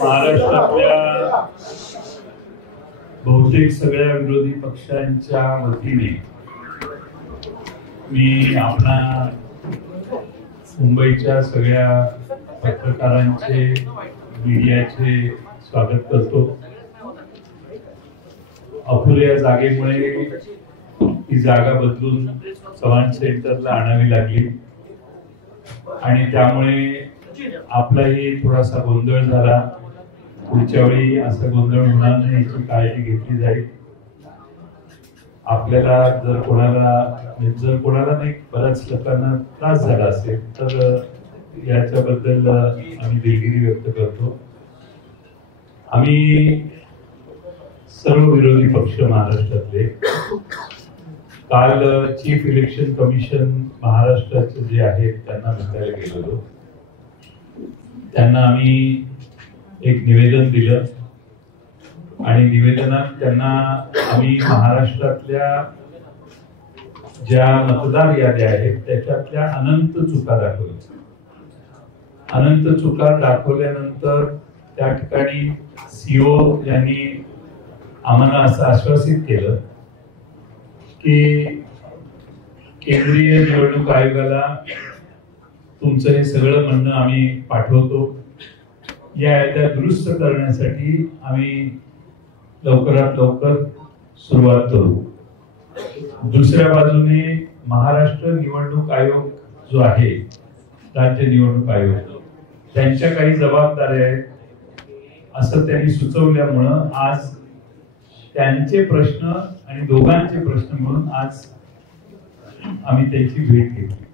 महाराष्ट्रातल्या बहुतेक सगळ्या विरोधी पक्षांच्या वतीने मी आपल्या मुंबईच्या सगळ्या पत्रकारांचे मीडियाचे स्वागत करतो। अपुऱ्या जागेमुळे ही जागा बदलून चव्हाण सेंटरला आणावी लागली आणि त्यामुळे आपलाही थोडासा गोंधळ झाला। पुढच्या वेळी असा गोंधळ होणार नाही याची काळजी घेतली जाईल। आपल्याला जर कोणाला नाही बऱ्याच लोकांना त्रास झाला असेल तर याच्याबद्दल आम्ही दिलगिरी व्यक्त करतो। आम्ही सर्व विरोधी पक्ष महाराष्ट्रातले काल चीफ इलेक्शन कमिशन महाराष्ट्राचे जे आहेत त्यांना भेटायला गेलेलो। त्यांना आम्ही एक निवेदन दिलं आणि निवेदनात त्यांना आम्ही महाराष्ट्रातल्या ज्या मतदार याद्या आहेत त्याच्यातल्या अनंत चुका दाखवल्या। अनंत चुका दाखवल्यानंतर त्या ठिकाणी सीओ यांनी आम्हाला असं आश्वासित केलं की केंद्रीय निवडणूक आयोगाला तुमचं हे सगळं म्हणणं आम्ही पाठवतो। या याद्या दुरुस्त करण्यासाठी आम्ही लवकरात लवकर सुरुवात करू। दुसऱ्या बाजूने महाराष्ट्र निवडणूक आयोग जो आहे, राज्य निवडणूक आयोग, त्यांच्या काही जबाबदाऱ्या आहेत असं त्यांनी सुचवल्यामुळं आज त्यांचे प्रश्न आणि दोघांचे प्रश्न म्हणून आज आम्ही त्यांची भेट घेतली।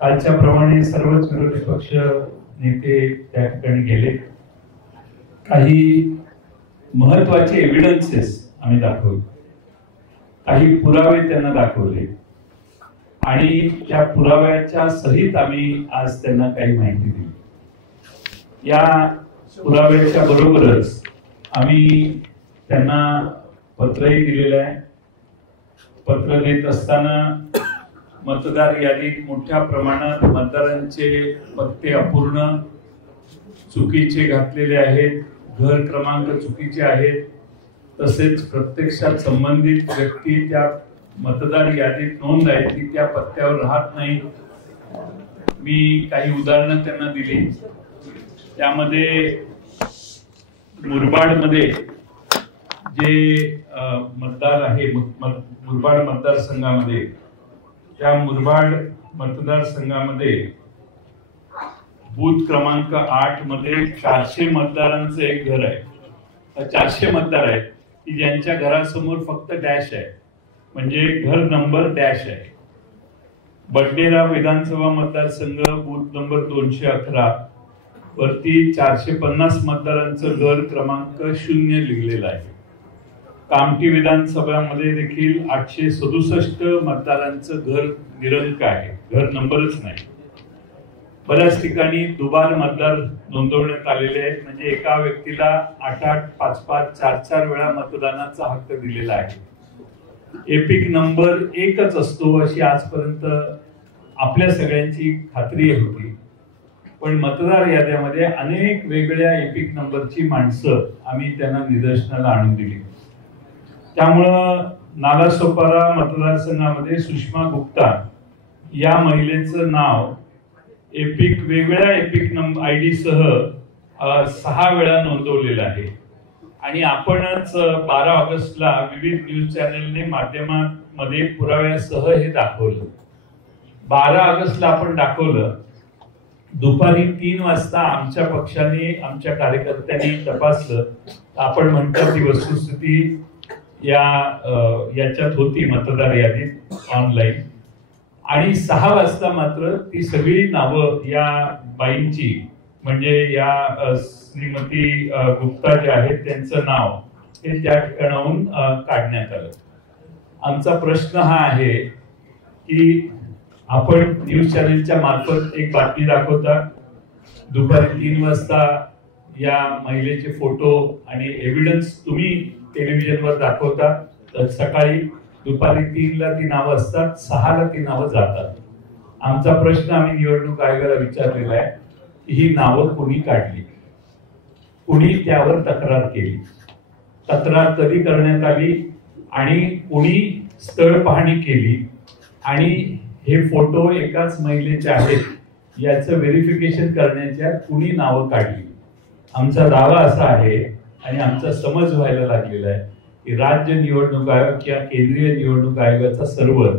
कालच्या प्रमाणे सर्वच विरोधी पक्ष नेते त्या ठिकाणी गेले। काही महत्वाचे एव्हिडन्सेस आम्ही दाखवले, काही पुरावे त्यांना दाखवले आणि त्या पुराव्याच्या सहित आम्ही आज त्यांना काही माहिती दिली। या पुराव्याच्या बरोबरच आम्ही त्यांना पत्रही दिलेलं आहे। पत्र देत असताना मतदार यादीत मोठ्या प्रमाणात मतदारांचे पत्ते अपूर्ण चुकीचे घातलेले आहेत, घर क्रमांक चुकीचे आहेत, तसेच प्रत्यक्षात संबंधित व्यक्ती त्या मतदार यादीत नोंद आहे ती त्या पत्त्यावर राहत नाही। मी काही उदाहरणं त्यांना दिली। त्यामध्ये मुरबाडमध्ये जे मतदार आहे, मुरबाड मतदारसंघामध्ये, त्या मुरबाड मतदारसंघामध्ये बूथ क्रमांक 8 मध्ये 400 मतदारांचं एक घर आहे। 400 मतदार आहेत की ज्यांच्या घरासमोर फक्त डॅश आहे, म्हणजे घर नंबर डॅश आहे। बडनेरा विधानसभा मतदारसंघ बूथ नंबर 211 वरती 450 मतदारांचं घर क्रमांक 0 लिहिलेलं आहे। कामठी विधानसभामध्ये देखील 867 मतदारांचं घर निरंक आहे, घर नंबरच नाही। बऱ्याच ठिकाणी दुबार मतदार नोंदवण्यात आलेले आहेत, म्हणजे एका व्यक्तीला 8-8, 5-5, 4-4 वेळा मतदानाचा हक्क दिलेला आहे। एपिक नंबर एकच असतो अशी आजपर्यंत आपल्या सगळ्यांची खात्री होती, पण मतदार याद्यामध्ये अनेक वेगळ्या एपिक नंबरची माणसं आम्ही त्यांना निदर्शनाला आणून दिली। त्यामुळं नालासोपारा मतदारसंघामध्ये सुषमा गुप्ता या महिलेचं नाव वेगळ्या एपिक नंबर आयडी सह 6 वेळा नोंदवलेलं आहे आणि आपणच 12 ऑगस्टला विविध न्यूज चॅनलने माध्यमांमध्ये पुराव्यासह हे दाखवलं। 12 ऑगस्टला आपण दाखवलं। दुपारी 3 वाजता आमच्या पक्षाने, आमच्या कार्यकर्त्यांनी तपासलं, आपण म्हणतात ती वस्तुस्थिती याच्यात होती मतदार यादीत ऑनलाईन, आणि 6 वाजता मात्र ती सगळी नावं या बाईंची, म्हणजे या श्रीमती गुप्ता जे आहेत त्यांचं नाव हे त्या ठिकाणाहून काढण्यात आलं। आमचा प्रश्न हा आहे की आपण न्यूज चॅनलच्या मार्फत एक बातमी दाखवता, दुपारी 3 वाजता या महिलेचे फोटो आणि एव्हिडन्स तुम्ही टेलिव्हिजनवर दाखवता, तर सकाळी दुपारी 3ला ती नावं असतात, 6ला ती नावं जातात। आमचा प्रश्न आम्ही निवडणूक आयोगाला विचारलेला आहे ही नावं कुणी काढली, कुणी त्यावर तक्रार केली, तक्रार कधी करण्यात आली आणि कुणी स्थळ पाहणी केली आणि हे फोटो एकाच महिलेचे आहेत याचं व्हेरिफिकेशन करण्याच्या कुणी नावं काढली. आमचा दावा असा आहे आणि आमचा समज व्हायला लागलेला आहे की राज्य निवडणूक आयोग किंवा केंद्रीय निवडणूक आयोगाचा सर्व्हर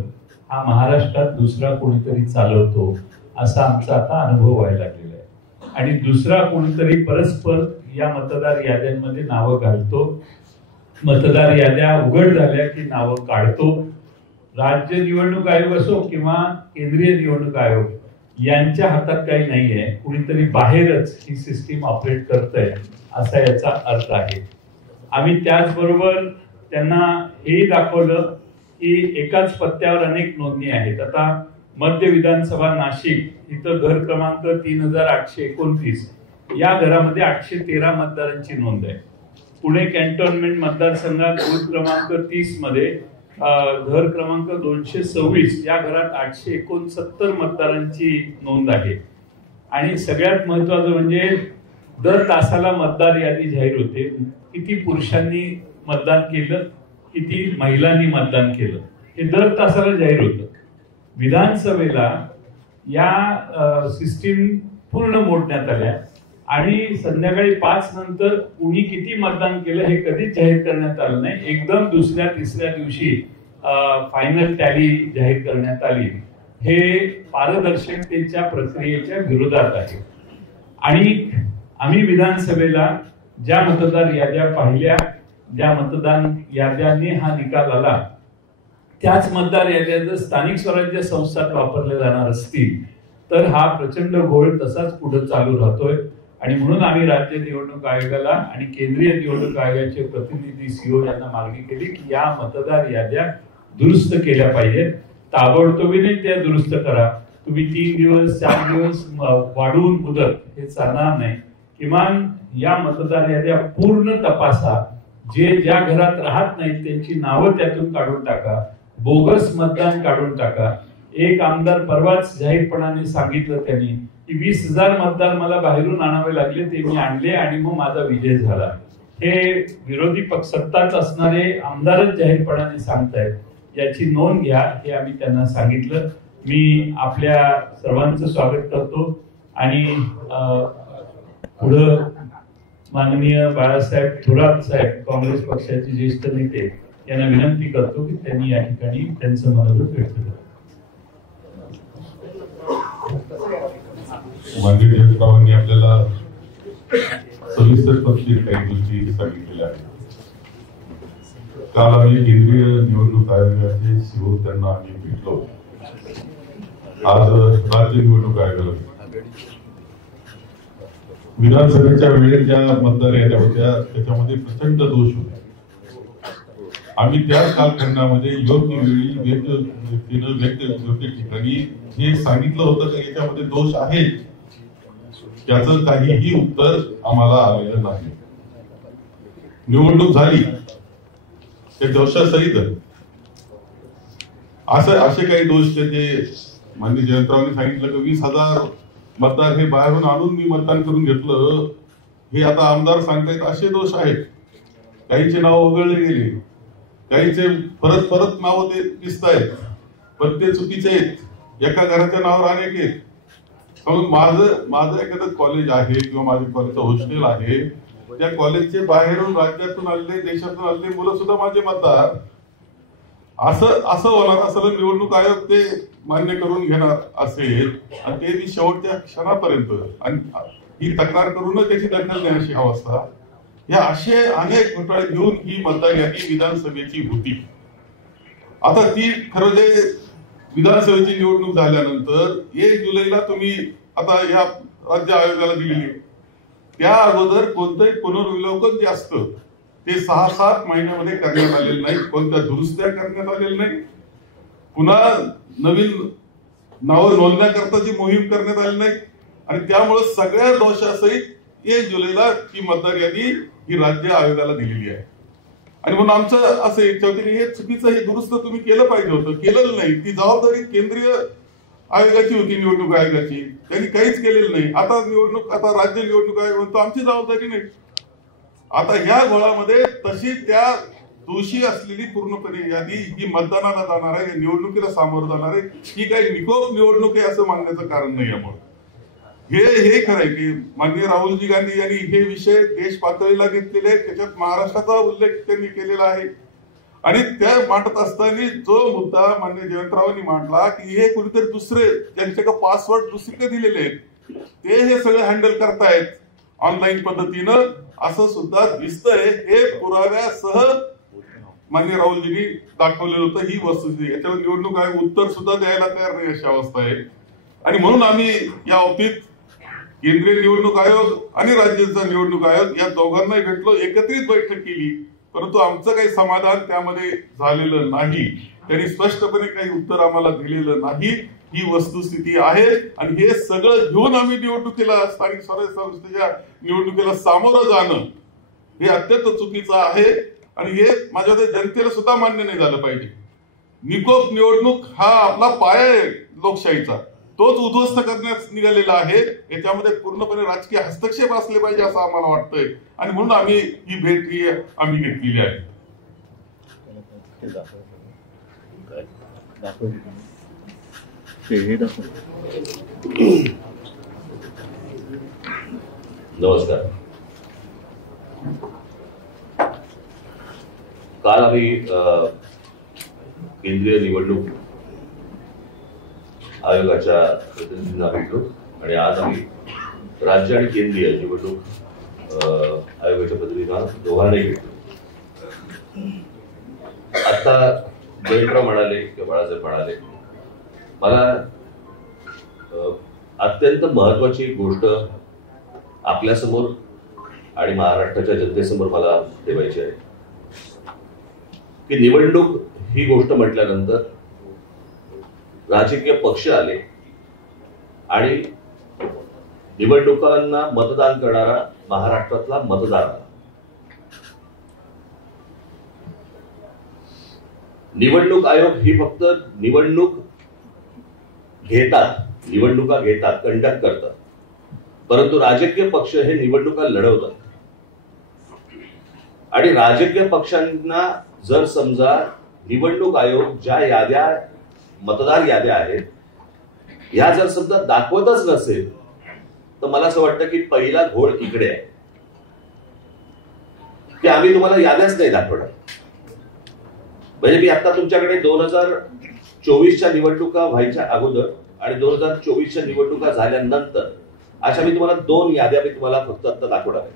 हा महाराष्ट्रात दुसरा कोणीतरी चालवतो असा आमचा आता अनुभव व्हायला लागलेला आहे आणि दुसरा कोणीतरी परस्पर या मतदार याद्यांमध्ये नावं घालतो, मतदार याद्या उघड झाल्या की नावं काढतो. राज्य निवडणूक आयोग असो किंवा केंद्रीय निवडणूक आयोग यांच्या हातात काही नाहीये, कुणीतरी बाहेरच ही सिस्टीम ऑपरेट करतंय असा याचा अर्थ आहे. आम्ही त्याचबरोबर त्यांना हे दाखवलं की एकाच पत्त्यावर अनेक नोंदणी आहेत. आता मध्य विधानसभा नाशिक इथं घर क्रमांक 3829 या घरामध्ये 813 मतदारांची नोंद आहे. पुणे कॅन्टोन्मेंट मतदारसंघात बूथ क्रमांक 30 मध्ये घर क्रमांक 226 या घरात 869 मतदारांची नोंद आहे. आणि सगळ्यात महत्वाचं म्हणजे दर तासाला मतदार यादी जाहीर होते. किती पुरुषांनी मतदान केलं, किती महिलांनी मतदान केलं हे दर तासाला जाहीर होतं. विधानसभेला या सिस्टीम पूर्ण मोडण्यात आल्या आणि संध्याकाळी 5 नंतर कुणी किती मतदान केलं हे कधीच जाहीर करण्यात आलं नाही. एकदम दुसऱ्या तिसऱ्या दिवशी फायनल टॅली जाहीर करण्यात आली. हे पारदर्शकतेच्या प्रक्रियेच्या विरोधात आहे. आणि आम्ही विधानसभेला ज्या मतदार याद्या पाहिल्या, ज्या मतदान याद्यांनी हा निकाल आला, त्याच मतदार याद्या जर स्थानिक स्वराज्य संस्थात वापरल्या जाणार असतील तर हा प्रचंड घोळ तसाच पुढे चालू राहतोय. आणि म्हणून आम्ही राज्य निवडणूक आयोगाला आणि केंद्रीय निवडणूक आयोगाचे प्रतिनिधी सीओ यांना मागणी केली की या मतदार याद्या दुरुस्त केल्या पाहिजेत. ताबडतोबीने त्या दुरुस्त करा. तुम्ही 3 दिवस 4 दिवस वाढवून मुदत हे चालणार नाही. किमान या मतदार याद्या पूर्ण तपासा. जे ज्या घरात राहत नाहीत त्यांची नावं त्यातून काढून टाका. बोगस मतदान काढून टाका. एक आमदार परवाच जाहीरपणाने सांगितलं त्यांनी की 20,000 मतदार मला बाहेरून आणावे लागले, ते मी आणले आणि मग माझा विजय झाला. हे विरोधी पक्ष सत्ताच असणारे आमदारच जाहीरपणाने सांगतायत. याची नोंद घ्या हे आम्ही त्यांना सांगितलं. मी आपल्या सर्वांचं स्वागत करतो आणि पुढं माननीय बाळासाहेब थोरात साहेब काँग्रेस पक्षाचे ज्येष्ठ नेते यांना विनंती करतो की त्यांनी या ठिकाणी त्यांचं मनोगत व्यक्त करावं. माननीय जयंतरावांनी आपल्याला सविस्तर तपशील काही गोष्टी सांगितलेल्या आहेत. काल आम्ही केंद्रीय निवडणूक आयोगाचे सीओ त्यांना आम्ही भेटलो. आज राज्य निवडणूक आयोगाला विधानसभेच्या वेळेत ज्या मतदार याद्या होत्या त्याच्यामध्ये प्रचंड दोष होते. आम्ही त्या कालखंडामध्ये योग्य वेळी योग्य ठिकाणी हे सांगितलं होतं की याच्यामध्ये दोष आहेत, त्याचं काहीही उत्तर आम्हाला आलेलं नाही. निवडणूक झाली ते दोषासहित असे काही दोष त्याचे माननीय जयंतरावांनी सांगितलं की 20,000 मतदार हे बाहेरून आणून मी मतदान करून घेतलं, हे आता आमदार सांगतायत असे दोष आहेत. काहींचे नाव वगळले गेले, काहींचे परत परत नाव ते दिसत आहेत, पण ते चुकीचे आहेत. एका घराच्या नावावर अनेक आहेत. माझं एखादं कॉलेज आहे किंवा माझ्या कॉलेजचं हॉस्टेल आहे, त्या कॉलेजचे बाहेरून राज्यातून आलेले देशातून आलेले मुलं सुद्धा माझे मतदार, असं होणार असं निवडणूक आयोग ते मान्य करून घेणार असेल आणि ते मी शेवटच्या क्षणापर्यंत आणि ही तक्रार करूनच त्याची दखल घेण्याची अवस्था, या असे अनेक घोटाळे घेऊन ही मतदार यादी विधानसभेची होती. आता ती खरं जे विधानसभेची निवडणूक झाल्यानंतर 1 जुलैला तुम्ही आता या राज्य आयोगाला दिलेली, त्या अगोदर कोणतंही पुनर्विलोकन जे असतं ते 6-7 महिन्यामध्ये करण्यात आलेलं नाही. कोणत्या दुरुस्त्या करण्यात आलेल्या नाही. पुन्हा नवीन नावं नोंदण्याकरताची मोहीम करण्यात आली नाही. आणि त्यामुळे सगळ्या दोषासहित 1 जुलैला ही मतदार यादी ही राज्य आयोगाला दिलेली आहे. आणि म्हणून आमचं असं इच्छा होती की हे चुकीचं, हे दुरुस्त तुम्ही केलं पाहिजे होतं, केलेलं नाही. ती जबाबदारी केंद्रीय आयोगाची होती, निवडणूक आयोगाची, त्यांनी काहीच केलेलं नाही. आता राज्य निवडणूक आयोग म्हणतो आमची जबाबदारी नाही. आता ह्या घोळामध्ये तशी त्या दोषी असलेली पूर्णपणे यादी ही मतदानाला जाणार आहे, निवडणुकीला सामोरं जाणार आहे, ही काही निकोप निवडणूक आहे असं मानण्याचं कारण नाही. यामुळे हे खरं आहे की माननीय राहुलजी गांधी यांनी हे विषय देश पातळीला घेतलेले आहेत. त्याच्यात महाराष्ट्राचा उल्लेख त्यांनी केलेला आहे. आणि त्या मांडत असताना जो मुद्दा माननीय जयंतरावांनी मांडला की हे कुणीतरी दुसरे ज्यांच्याकडे पासवर्ड दुसरीकडे दिलेले आहेत ते हे सगळं हँडल करतायत ऑनलाईन पद्धतीनं, असं सुद्धा दिसतंय. हे पुराव्यासह माननीय राहुलजींनी दाखवलेलं होतं. ही वस्तुस्थिती, याच्यावर निवडणूक आयोग उत्तर सुद्धा द्यायला तयार नाही अशी अवस्था आहे. आणि म्हणून आम्ही या बाबतीत केंद्रीय निवडणूक आयोग आणि राज्याचा निवडणूक आयोग या दोघांनाही भेटलो, एकत्रित बैठक केली, परंतु आमचं काही समाधान त्यामध्ये झालेलं नाही. त्यांनी स्पष्टपणे काही उत्तर आम्हाला दिलेलं नाही. ही वस्तुस्थिती आहे. आणि हे सगळं घेऊन आम्ही निवडणुकीला, स्थानिक स्वराज्य संस्थेच्या निवडणुकीला सामोरं जाणं हे अत्यंत चुकीचं आहे. आणि हे माझ्या जनतेला सुद्धा मान्य नाही झालं पाहिजे. निकोप निवडणूक हा आपला पाया आहे लोकशाहीचा, तोच उद्ध्वस्त करण्यास निघालेला आहे. याच्यामध्ये पूर्णपणे राजकीय हस्तक्षेप असले पाहिजे असं आम्हाला वाटतंय. आणि म्हणून आम्ही ही भेट आम्ही घेतलेली आहे. नमस्कार. काल आम्ही केंद्रीय निवडणूक आयोगाच्या प्रतिनिधींना भेटलो आणि आज आम्ही राज्य आणि केंद्रीय निवडणूक आयोगाच्या प्रतिनिधींना दोघांनाही भेटलो. आता जयंतराव म्हणाले किंवा बाळासाहेब म्हणाले, मला अत्यंत महत्वाची गोष्ट आपल्यासमोर आणि महाराष्ट्राच्या जनतेसमोर मला ठेवायची आहे की निवडणूक ही गोष्ट म्हटल्यानंतर राजकीय पक्ष आले आणि निवडणुकांना मतदान करणारा महाराष्ट्रातला मतदार आला. निवडणूक आयोग ही फक्त निवडणुका घेतात, कंडक्ट करतात, परंतु राजकीय पक्ष हे निवडणुका लढवतात. आणि राजकीय पक्षांना जर समजा निवडणूक आयोग ज्या याद्या, मतदार याद्या आहेत, ह्या जर समजा दाखवतच नसेल तर मला असं वाटतं की पहिला घोळ इकडे आहे की आम्ही तुम्हाला याद्याच नाही दाखवणार. म्हणजे मी आता तुमच्याकडे 2024च्या निवडणुका व्हायच्या अगोदर आणि 2024च्या निवडणुका झाल्यानंतर अशा मी तुम्हाला 2 याद्या मी तुम्हाला फक्त आता दाखवणार आहे.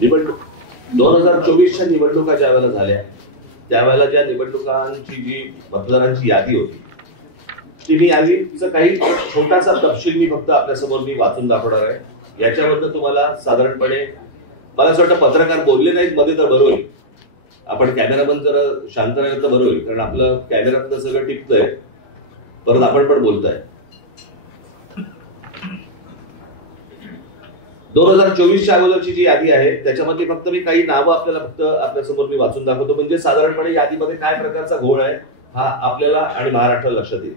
निवडणूक 2024च्या निवडणुका ज्या वेळेला झाल्या त्यावेळेला ज्या निवडणुकांची जी मतदारांची यादी होती ती मी यादीचा काही छोटासा तपशील मी फक्त आपल्यासमोर मी वाचून दाखवणार आहे. याच्याबद्दल तुम्हाला साधारणपणे मला असं वाटतं पत्रकार बोलले नाहीत मध्ये तर बरं होईल, आपण कॅमेरा बंद जरा शांत राहिलं तर बरं होईल, कारण आपलं कॅमेऱ्यातलं सगळं टिपतंय, परत आपण पण बोलताय. 2024च्या अगोदरची जी यादी आहे त्याच्यामध्ये फक्त मी काही नावं आपल्याला फक्त आपल्यासमोर मी वाचून दाखवतो, म्हणजे साधारणपणे यादीमध्ये काय प्रकारचा घोळ आहे हा आपल्याला आणि महाराष्ट्राला लक्षात येईल.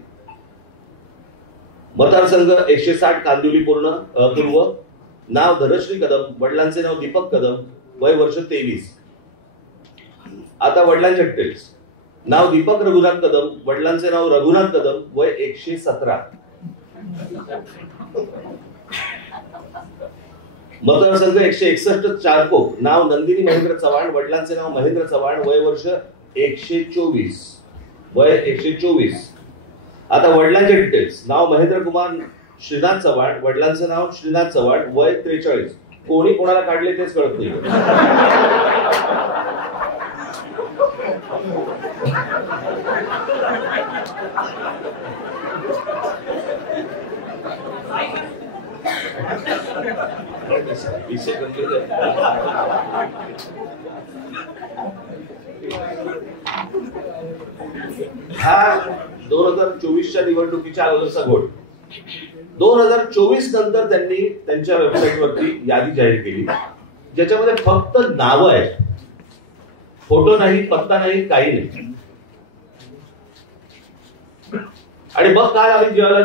मतदारसंघ 160 कांदिवली पूर्व, नाव धनश्री कदम, वडिलांचे नाव दीपक कदम, वय वर्ष 23. आता वडिलांचे डिटेल्स, नाव दीपक रघुनाथ कदम, वडिलांचे नाव रघुनाथ कदम, वय 117. मतदारसंघ 161 चारकोप, नाव नंदिनी महेंद्र चव्हाण, वडिलांचे नाव महेंद्र चव्हाण, वय वर्ष 124, वय 124. आता वडिलांचे डिटेल्स, नाव महेंद्र कुमार श्रीनाथ चव्हाण, वडिलांचे नाव श्रीनाथ चव्हाण, वय 43. कोणी कोणाला काढले तेच कळत नाही. हा 2024च्या निवडणुकीच्या अगोदरचा घोळ. 2024 नंतर त्यांनी त्यांच्या वेबसाईटवरती यादी जाहीर केली ज्याच्यामध्ये फक्त नावं आहेत, फोटो नाही, पत्ता नाही, काही नाही. आणि मग काय आम्ही जेव्हा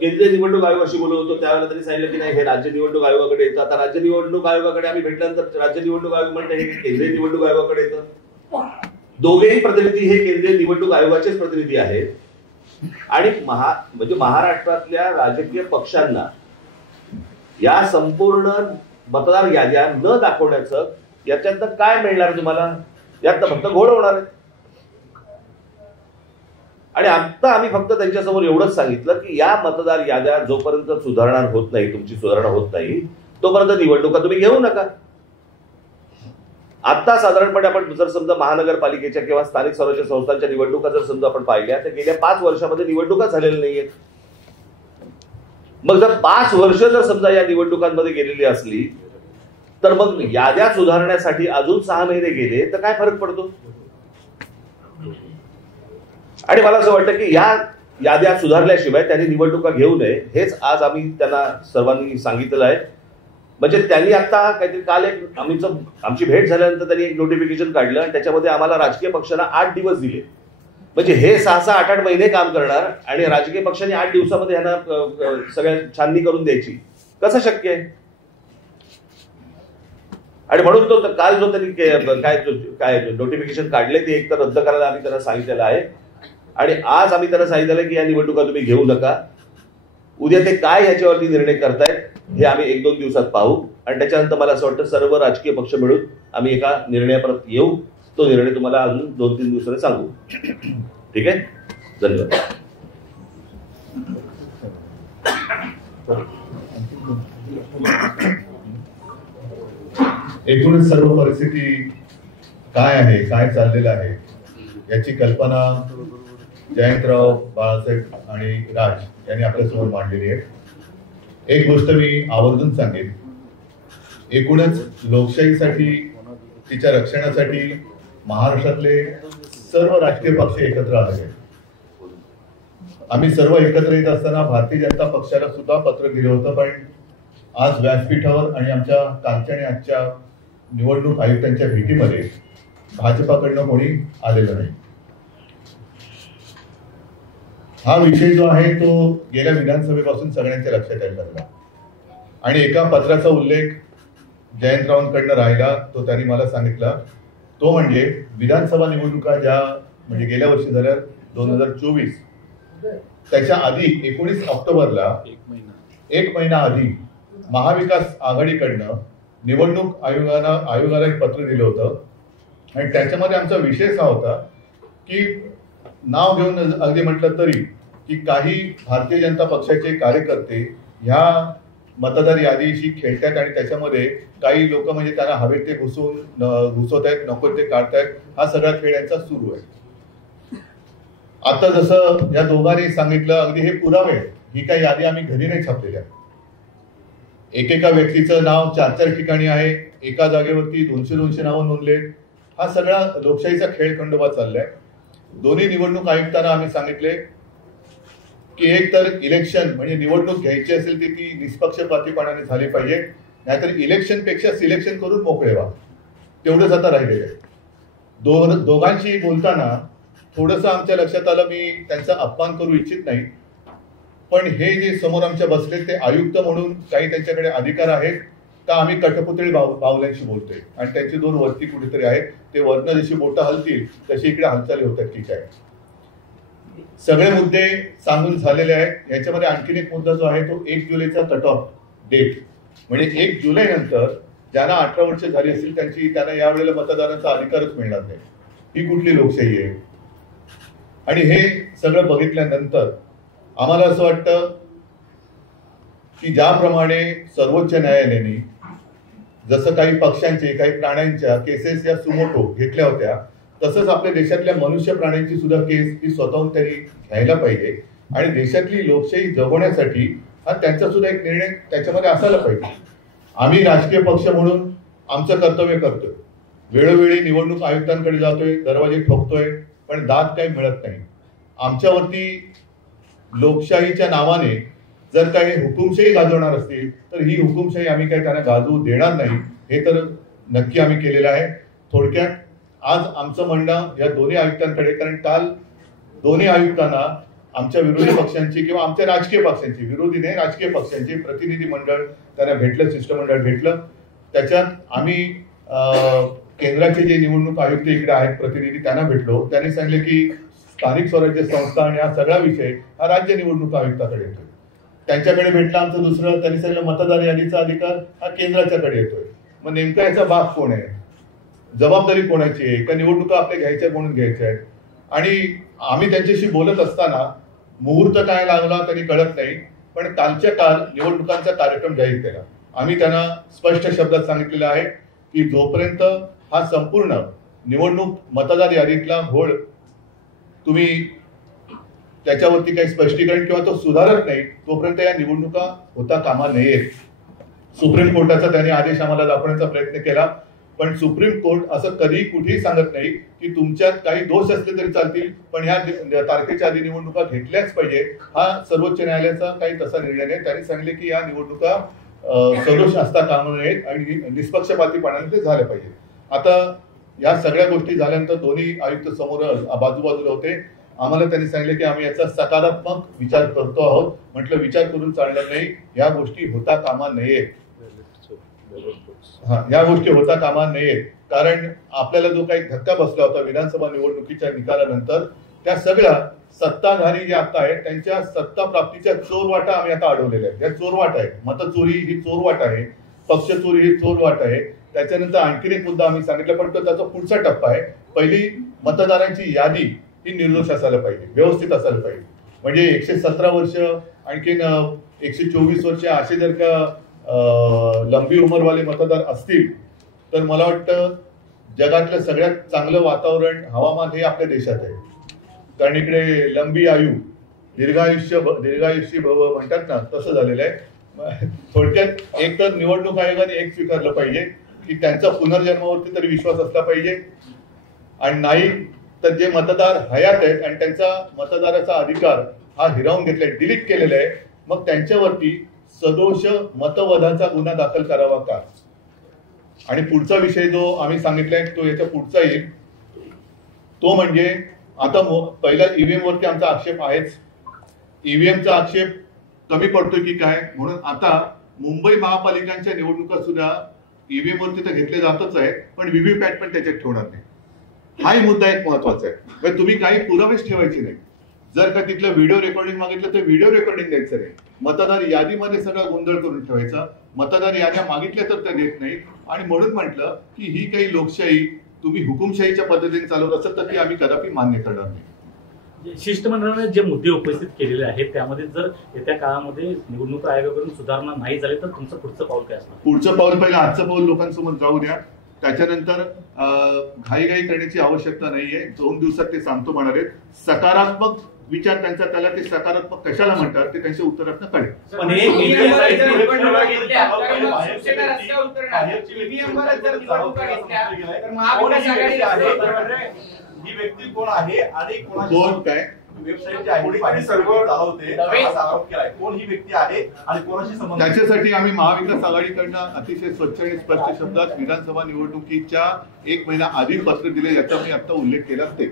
केंद्रीय निवडणूक आयोगाशी बोलत होतो त्यावेळेला त्यांनी सांगितलं की नाही हे राज्य निवडणूक आयोगाकडे येतं. आता राज्य निवडणूक आयोगाकडे आम्ही भेटल्यानंतर राज्य निवडणूक आयोग म्हणते हे केंद्रीय निवडणूक आयोगाकडे येतं. दोघेही प्रतिनिधी हे केंद्रीय निवडणूक आयोगाचेच प्रतिनिधी आहेत. आणि म्हणजे महाराष्ट्रातल्या राजकीय पक्षांना या संपूर्ण मतदार याद्या न दाखवण्याचं याच्यातनं काय मिळणार तुम्हाला? यातनं फक्त घोळ होणार आहे. आणि आता आम्ही फक्त त्यांच्यासमोर एवढंच सांगितलं की या मतदार याद्या जोपर्यंत सुधारणा होत नाही, तुमची सुधारणा होत नाही, तोपर्यंत निवडणुका तुम्ही घेऊ नका. आता साधारणपणे आपण जर समजा महानगरपालिकेच्या किंवा स्थानिक स्वराज्य संस्थांच्या निवडणुका जर समजा आपण पाहिल्या तर गेल्या 5 वर्षामध्ये निवडणुका झालेल्या नाहीयेत. मग जर 5 वर्ष जर समजा या निवडणुकांमध्ये गेलेली असली तर मग याद्या सुधारण्यासाठी अजून 6 महिने गेले तर काय फरक पडतो? आणि मला असं वाटतं की या याद्या सुधारल्याशिवाय त्यांनी निवडणुका घेऊ नये हेच आज आम्ही त्यांना सर्वांनी सांगितलेलं आहे. म्हणजे त्यांनी आता काहीतरी काल एक आमची भेट झाल्यानंतर त्यांनी एक नोटिफिकेशन काढलं आणि त्याच्यामध्ये आम्हाला राजकीय पक्षांना 8 दिवस दिले. म्हणजे हे 6-6, 8-8 महिने काम करणार आणि राजकीय पक्षांनी 8 दिवसामध्ये यांना सगळ्या छाननी करून द्यायची, कसं शक्य आहे? आणि म्हणून तो काल जो त्यांनी काय नोटिफिकेशन काढले ते एक तर रद्द करायला आम्ही त्यांना सांगितलेलं आहे. आणि आज आम्ही त्यांना सांगितलं की या निवडणुका तुम्ही घेऊ नका. उद्या ते काय ह्याच्यावरती निर्णय करतायत हे आम्ही 1-2 दिवसात पाहू आणि त्याच्यानंतर मला असं वाटतं सर्व राजकीय पक्ष मिळून आम्ही एका निर्णयापर्यंत येऊ. तो निर्णय तुम्हाला अजून 2-3 दिवसाने सांगू. ठीक आहे, धन्यवाद. एकूणच सर्व परिस्थिती काय आहे, काय चाललेलं आहे याची कल्पना जयंतराव, बाळासाहेब आणि राज यांनी आपल्यासमोर मांडलेली आहे. एक गोष्ट मी आवर्जून सांगेन, एकूणच लोकशाहीसाठी, तिच्या रक्षणासाठी महाराष्ट्रातले सर्व राजकीय पक्ष एकत्र आले आहेत. आम्ही सर्व एकत्र येत असताना भारतीय जनता पक्षाला सुद्धा पत्र दिलं होतं, पण आज व्यासपीठावर आणि आमच्या कालच्या आणि आजच्या निवडणूक आयुक्तांच्या भेटीमध्ये भाजपाकडनं कोणी आलेलं नाही. हा विषय जो आहे तो गेल्या विधानसभेपासून सगळ्यांच्या लक्षात यायला लागला आणि एका पत्राचा उल्लेख जयंतरावांकडनं राहिला, तो त्यांनी मला सांगितला. तो म्हणजे विधानसभा निवडणुका ज्या म्हणजे गेल्या वर्षी झाल्या 2024, त्याच्या आधी 19 ऑक्टोबरला 1 महिना आधी महाविकास आघाडीकडनं निवडणूक आयोगाला एक पत्र दिलं होतं आणि त्याच्यामध्ये आमचा विषय असा होता की नाव घेऊन अगदी म्हटलं तरी की काही भारतीय जनता पक्षाचे कार्यकर्ते ह्या मतदार यादीशी खेळतात आणि त्याच्यामध्ये काही लोक म्हणजे त्यांना हवे ते घुसवत आहेत, नको ते काढतायत. हा सगळा खेळ यांचा सुरू आहे. आता जसं या दोघांनी सांगितलं, अगदी हे पुरावे, ही काही यादी आम्ही घरी नाही छापलेल्या. एकेका व्यक्तीचं नाव 4-4 ठिकाणी आहे, एका जागेवरती 200-200 नावं नोंदले. हा सगळा लोकशाहीचा खेळ खंडोबा चाललाय. दोन्ही निवडणूक आयुक्तांना आम्ही सांगितले की एक तर इलेक्शन म्हणजे निवडणूक घ्यायची असेल ती निष्पक्षपातीपणाने झाली पाहिजे, नाहीतर इलेक्शन पेक्षा सिलेक्शन करून मोकळे व्हा. तेवढंच आता राहिलेलं आहे. दोघांशी बोलताना थोडंसं आमच्या लक्षात आलं, मी त्यांचा अपमान करू इच्छित नाही, पण हे जे समोर आमच्या बसले ते आयुक्त म्हणून काही त्यांच्याकडे अधिकार आहेत का आम्ही कठपुतळी बाहुल्यांशी बोलतोय आणि त्यांचे 2 वरती कुठेतरी आहेत, ते वरनं जशी बोटं हलतील तशी इकडे हालचाली होतात. ठीक आहे, सगळे मुद्दे सांगून झालेले आहेत. याच्यामध्ये आणखीन एक मुद्दा जो आहे तो 1 जुलैचा कट ऑफ डेट, म्हणजे 1 जुलै नंतर ज्यांना 18 वर्ष झाली असतील त्यांना यावेळेला मतदानाचा अधिकारच मिळणार नाही. ही कुठली लोकशाही आहे? आणि हे सगळं बघितल्यानंतर आम्हाला असं वाटतं की ज्याप्रमाणे सर्वोच्च न्यायालयाने जसं काही पक्षांचे, काही प्राण्यांच्या केसेस या सुमोटो घेतल्या होत्या, तसंच आपल्या देशातल्या मनुष्य प्राण्यांची सुद्धा केस ही स्वतःहून त्यांनी घ्यायला पाहिजे आणि देशातली लोकशाही जगवण्यासाठी हा त्यांचा सुद्धा एक निर्णय त्याच्यामध्ये असायला पाहिजे. आम्ही राजकीय पक्ष म्हणून आमचं कर्तव्य करतोय, वेळोवेळी निवडणूक आयुक्तांकडे जातोय, दरवाजे ठोकतोय, पण दाद काही मिळत नाही. आमच्यावरती लोकशाहीच्या नावाने जर काही हुकुमशाही गाजवणार असतील तर ही हुकुमशाही आम्ही काही त्यांना गाजवू देणार नाही, हे तर नक्की आम्ही केलेलं आहे. थोडक्यात आज आमचं म्हणणं या दोन्ही आयुक्तांकडे, कारण काल दोन्ही आयुक्तांना आमच्या विरोधी पक्षांची किंवा आमच्या राजकीय पक्षांची, विरोधी नाही राजकीय पक्षांची प्रतिनिधी मंडळ त्यांना भेटलं, शिष्टमंडळ भेटलं. त्याच्यात आम्ही केंद्राचे जे निवडणूक आयुक्त इकडे आहेत प्रतिनिधी त्यांना भेटलो. त्यांनी सांगितले की स्थानिक स्वराज्य संस्था आणि हा सगळा विषय हा राज्य निवडणूक आयुक्ताकडे येतोय. त्यांच्याकडे भेटलं आमचं दुसरं, त्यांनी सांगितलं मतदार यादीचा अधिकार हा केंद्राच्याकडे येतोय. मग नेमका याचा बाप कोण आहे, जबाबदारी कोणाची आहे, का निवडणुका आपल्या घ्यायच्या म्हणून घ्यायच्या आहेत. आणि आम्ही त्यांच्याशी बोलत असताना मुहूर्त काय लागला तरी कळत नाही, पण कालच्या काल निवडणुकांचा कार्यक्रम जाहीर केला. आम्ही त्यांना स्पष्ट शब्दात सांगितलेलं आहे की जोपर्यंत हा संपूर्ण निवडणूक मतदार यादीतला घोळ तुम्ही त्याच्यावरती काही स्पष्टीकरण किंवा तो सुधारत नाही तोपर्यंत या निवडणुका होता कामा नयेत. सुप्रीम कोर्टाचा त्यांनी आदेश आम्हाला दाखवण्याचा प्रयत्न केला, पण सुप्रीम कोर्ट असं कधी कुठेही सांगत नाही की तुमच्यात काही दोष असले तरी चालतील, पण ह्या तारखेच्या आधी निवडणुका घेतल्याच पाहिजे. हा सर्वोच्च न्यायालयाचा काही तसा निर्णय नाही. त्यांनी सांगितले की या निवडणुका सदोष असता कामा नयेत आणि निष्पक्षपातीपणाने ते झालं पाहिजे. आता या सगळ्या गोष्टी झाल्यानंतर दोन्ही आयुक्त समोर बाजूबाजूला होते. आम्हाला त्यांनी सांगितले की आम्ही याचा सकारात्मक विचार करतो आहोत. म्हटलं विचार करून चालणार नाही, या गोष्टी होता कामा नयेत. या गोष्टी होता कामा नयेत, कारण आपल्याला जो काही धक्का बसला होता विधानसभा निवडणुकीच्या निकालानंतर, त्या सगळ्या सत्ताधारी जे आता आहेत त्यांच्या सत्ता प्राप्तीच्या चोरवाटा आम्ही आता अडवलेल्या आहेत. या चोरवाटा आहे, मतचोरी ही चोरवाट आहे, पक्ष चोरी ही चोरवाट आहे. त्याच्यानंतर आणखीन एक मुद्दा आम्ही सांगितला, पण तो त्याचा पुढचा टप्पा आहे. पहिली मतदारांची यादी ही निर्दोष असायला पाहिजे, व्यवस्थित असायला पाहिजे. म्हणजे 117 वर्ष आणखीन 124 वर्ष असे जर का लंबी उमरवाले मतदार असतील तर मला वाटतं जगातलं सगळ्यात चांगलं वातावरण, हवामान हे आपल्या देशात आहे. कारण इकडे लंबी आयु, दीर्घायुष्य भव म्हणतात ना, तसं झालेलं आहे. थोडक्यात एक तर निवडणूक आयोगाने एक स्वीकारलं पाहिजे की त्यांचा पुनर्जन्मावरती तरी विश्वास असला पाहिजे, आणि नाही तर जे मतदार हयात आहेत आणि त्यांचा मतदाराचा अधिकार हा हिरावून घेतलाय, डिलीट केलेला आहे, मग त्यांच्यावरती सदोष मतवधाचा गुन्हा दाखल करावा का. आणि पुढचा विषय जो आम्ही सांगितलाय तो याच्या पुढचा येईल, तो म्हणजे आता पहिला ईव्हीएम वरती आमचा आक्षेप आहेच. ईव्हीएमचा आक्षेप कमी पडतोय की काय, म्हणून आता मुंबई महापालिकांच्या निवडणुका सुद्धा ईव्हीएम वरती तर घेतले जातच आहे, पण व्हीव्हीपॅट पण त्याच्यात ठेवणार नाही. हाही मुद्दा एक महत्वाचा आहे. तुम्ही काही पुरावेच ठेवायचे नाही. जर का तिथलं व्हिडिओ रेकॉर्डिंग मागितलं तर व्हिडिओ रेकॉर्डिंग द्यायचं नाही. मतदार यादीमध्ये सगळा गोंधळ करून ठेवायचा. मतदार याद्या मागितल्या तर त्या देत नाही. आणि म्हणून म्हटलं की ही काही लोकशाही तुम्ही हुकुमशाहीच्या पद्धतीने चालवत असेल तर ती आम्ही कदापि मान्य करणार नाही. शिष्टमंडळाने जे मुद्दे उपस्थित केलेले आहेत त्यामध्ये जर येत्या काळामध्ये निवडणूक आयोगाकडून सुधारणा नाही झाली तर तुमचं पुढचं पाऊल काय असणार? पुढचं पाऊल पहिलं आजचं पाऊल लोकांसमोर जाऊ द्या. त्याच्यानंतर घाईघाई करण्याची आवश्यकता नाहीये. 2 दिवसात ते सांगतो म्हणाले. सकारात्मक विचार त्यांचा, त्याला ते सकारात्मक कशाला म्हणतात ते त्यांच्या उत्तरातनं कळेल. ही व्यक्ती कोण आहे आणि कोण काय कोण ही व्यक्ती आहे आणि कोणाशी संबंध. त्याच्यासाठी आम्ही महाविकास आघाडीकडनं अतिशय स्वच्छ आणि स्पष्ट शब्दात विधानसभा निवडणुकीच्या 1 महिना आधी पत्र दिले, याचा मी आता उल्लेख केला. ते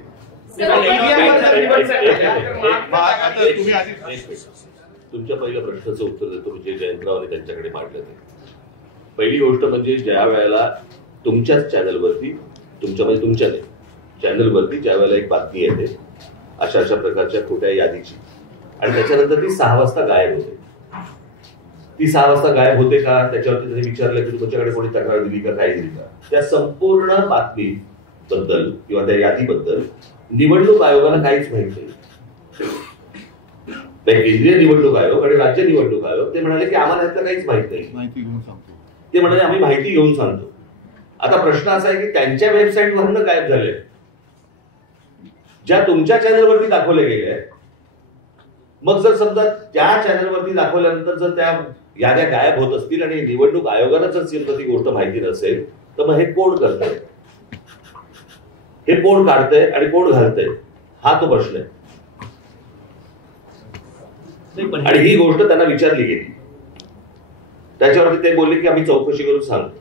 तुम्ही आधी तुमच्या पहिल्या प्रश्नाचं उत्तर देतो, जे जयंतराव त्यांच्याकडे मांडलं ते. पहिली गोष्ट म्हणजे ज्या वेळेला तुमच्याच चॅनलवरती, तुमच्या चॅनलवरती ज्या वेळेला एक बातमी येते अशा प्रकारच्या खोट्या यादीची, आणि त्याच्यानंतर ती 6 वाजता गायब होते. ती 6 वाजता गायब होते का, त्याच्यावरती त्यांनी विचारलं की तुमच्याकडे कोणी तक्रार दिली का, काय दिली का. त्या संपूर्ण बातमीबद्दल किंवा त्या यादीबद्दल निवडणूक आयोगाला काहीच माहिती नाही. केंद्रीय निवडणूक आयोग आणि राज्य निवडणूक आयोग ते म्हणाले की आम्हाला यातलं काहीच माहित नाही, माहिती घेऊन सांगतो. ते म्हणाले आम्ही माहिती घेऊन सांगतो. आता प्रश्न असा आहे की त्यांच्या वेबसाईटवरून गायब झाले, ज्या तुमच्या चॅनलवरती दाखवले गेले आहेत. मग जर समजा त्या चॅनलवरती दाखवल्यानंतर जर त्या याद्या गायब होत असतील आणि निवडणूक आयोगाला जर ती गोष्ट माहिती नसेल तर मग हे कोण करतंय, हे कोण काढतंय आणि कोण घालतंय, हा तो प्रश्न आहे. आणि ही गोष्ट त्यांना विचारली गेली, त्याच्यावरती ते बोलले की आम्ही चौकशी करून सांगतो.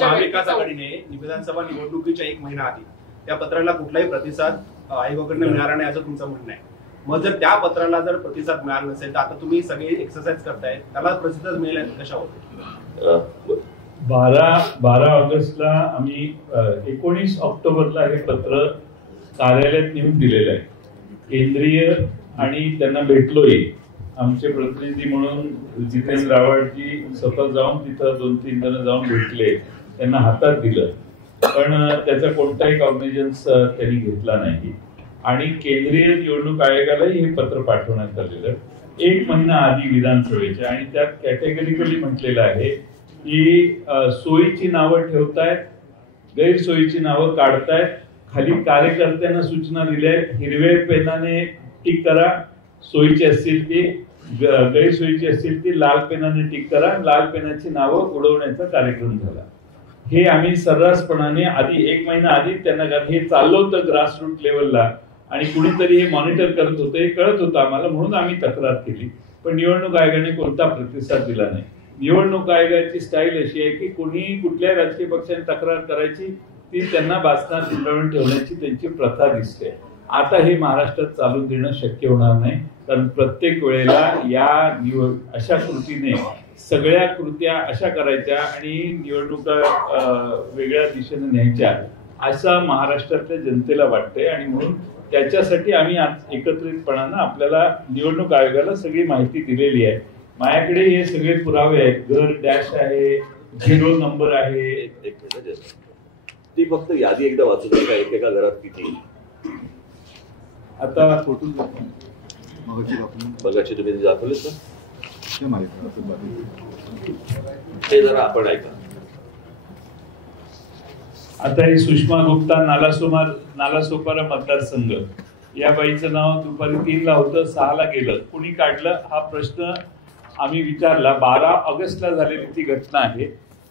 महाविकास आघाडीने विधानसभा निवडणुकीच्या 1 महिना आधी त्या पत्राला कुठलाही प्रतिसाद आयोगाकडनं मिळाला नाही असं तुमचं म्हणणं आहे. मग जर त्या पत्राला जर प्रतिसाद मिळाला नसेल तर आता तुम्ही सगळे एक्सरसाइज करताय, त्याला प्रतिसाद मिळेल कशावर? 12 ऑगस्टला आम्ही 19 ऑक्टोबरला हे पत्र कार्यालयात नेऊन दिलेलं आहे केंद्रीय, आणि त्यांना भेटलोही. आमचे प्रतिनिधी म्हणून जितेंद्र आव्हाडजी स्वतः जाऊन तिथं 2-3 जण जाऊन भेटले, त्यांना हातात दिलं, पण त्याचा कोणताही कॉग्निजन्स त्यांनी घेतला नाही. आणि केंद्रीय निवडणूक आयोगालाही हे पत्र पाठवण्यात आलेलं 1 महिना आधी विधानसभेच्या, आणि त्यात कॅटेगरिकली म्हटलेलं आहे की सोयीची नावं ठेवतायत, गैरसोयीची नावं काढतायत, खाली कार्यकर्त्यांना सूचना दिल्या आहेत, हिरव्या पेनाने टिक करा, सोयीची असतील ती, गैरसोयीची असतील ती लाल पेनाने टिक करा, लाल पेनाची नावं उडवण्याचा कार्यक्रम झाला. हे आम्ही सर्रासपणाने आधी 1 महिना आधी त्यांना, हे चाललं होतं ग्रासरूट लेवलला आणि कुणीतरी हे मॉनिटर करत होतं, हे कळत होतं आम्हाला, म्हणून आम्ही तक्रार केली. पण निवडणूक आयोगाने कोणता प्रतिसाद दिला नाही. निवडणूक आयोगाची स्टाईल अशी आहे की कोणी कुठल्या राजकीय पक्षाने तक्रार करायची ती त्यांना बासनात गुंडाळून ठेवण्याची त्यांची प्रथा दिसते. आता हे महाराष्ट्रात चालू देणं शक्य होणार नाही, कारण प्रत्येक वेळेला अशा कृतीने सगळ्या कृत्या अशा करायच्या आणि निवडणुका वेगळ्या दिशेने न्यायच्या असं महाराष्ट्रातल्या जनतेला वाटतंय. आणि म्हणून त्याच्यासाठी आम्ही आज एकत्रितपणानं आपल्याला निवडणूक आयोगाला सगळी माहिती दिलेली आहे. माझ्याकडे हे सगळे पुरावे आहेत, घर डॅश आहे, 0 नंबर आहे. ती फक्त यादी एकदा वाचून का एकेका घरात किती आता बघायची तुम्ही दाखवलेत का ते जरा आपण ऐका. आता ही सुषमा गुप्ता नालासोपारा मतदारसंघ, या बाईचं नाव दुपारी 3ला होतं, 6ला गेलं. कुणी काढलं हा प्रश्न आम्ही विचारला. 12 ऑगस्टला झालेली ती घटना आहे,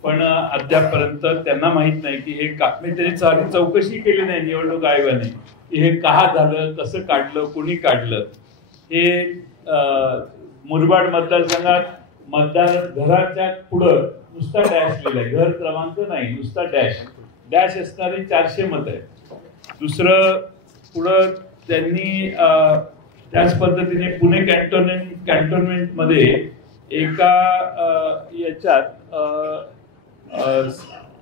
पण अद्यापपर्यंत त्यांना माहित नाही की हे त्यांनी साधी चौकशी केली नाही निवडणूक आयोगाने की हे का झालं, कसं काढलं, कुणी काढलं. हे मुरबाड मतदारसंघात मतदार घराच्या पुढं नुसता डॅश लिहिलाय, घर क्रमांक नाही, नुसता डॅश असणारी 400 मत आहे. दुसरं पुढं त्यांनी त्याच पद्धतीने पुणे कॅन्टोन्मेंट मध्ये एका याच्यात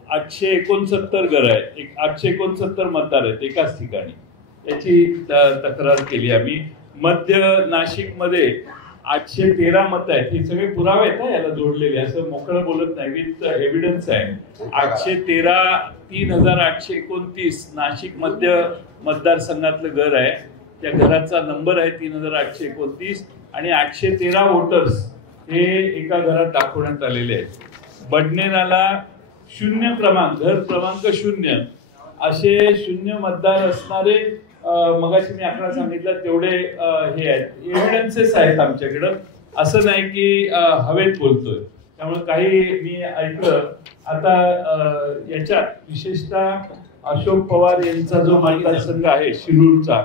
869 घर आहेत, 869 मतदार आहेत एकाच ठिकाणी, याची तक्रार केली आम्ही. मध्य नाशिक मध्ये 813 मत आहेत. हे सगळे पुरावे आहेत याला जोडलेले, असं मोकळं बोलत नाही, विथ एव्हिडन्स आहे. 813 3829 नाशिक मध्य मतदारसंघातलं घर आहे, त्या घराचा नंबर आहे 3829 आणि 813 वोटर्स हे एका घरात दाखवण्यात आलेले आहेत. बडनेराला 0 क्रमांक, घर क्रमांक 0 असे 0 मतदार असणारे, मगाशी मी आकडा सांगितला तेवढे हे आहेत, एव्हिडन्सेस आहेत आमच्याकडं. असं नाही की हवेत बोलतोय. त्यामुळे काही मी ऐकलं. आता याच्यात विशेषतः अशोक पवार यांचा जो मतदारसंघ आहे शिरूरचा,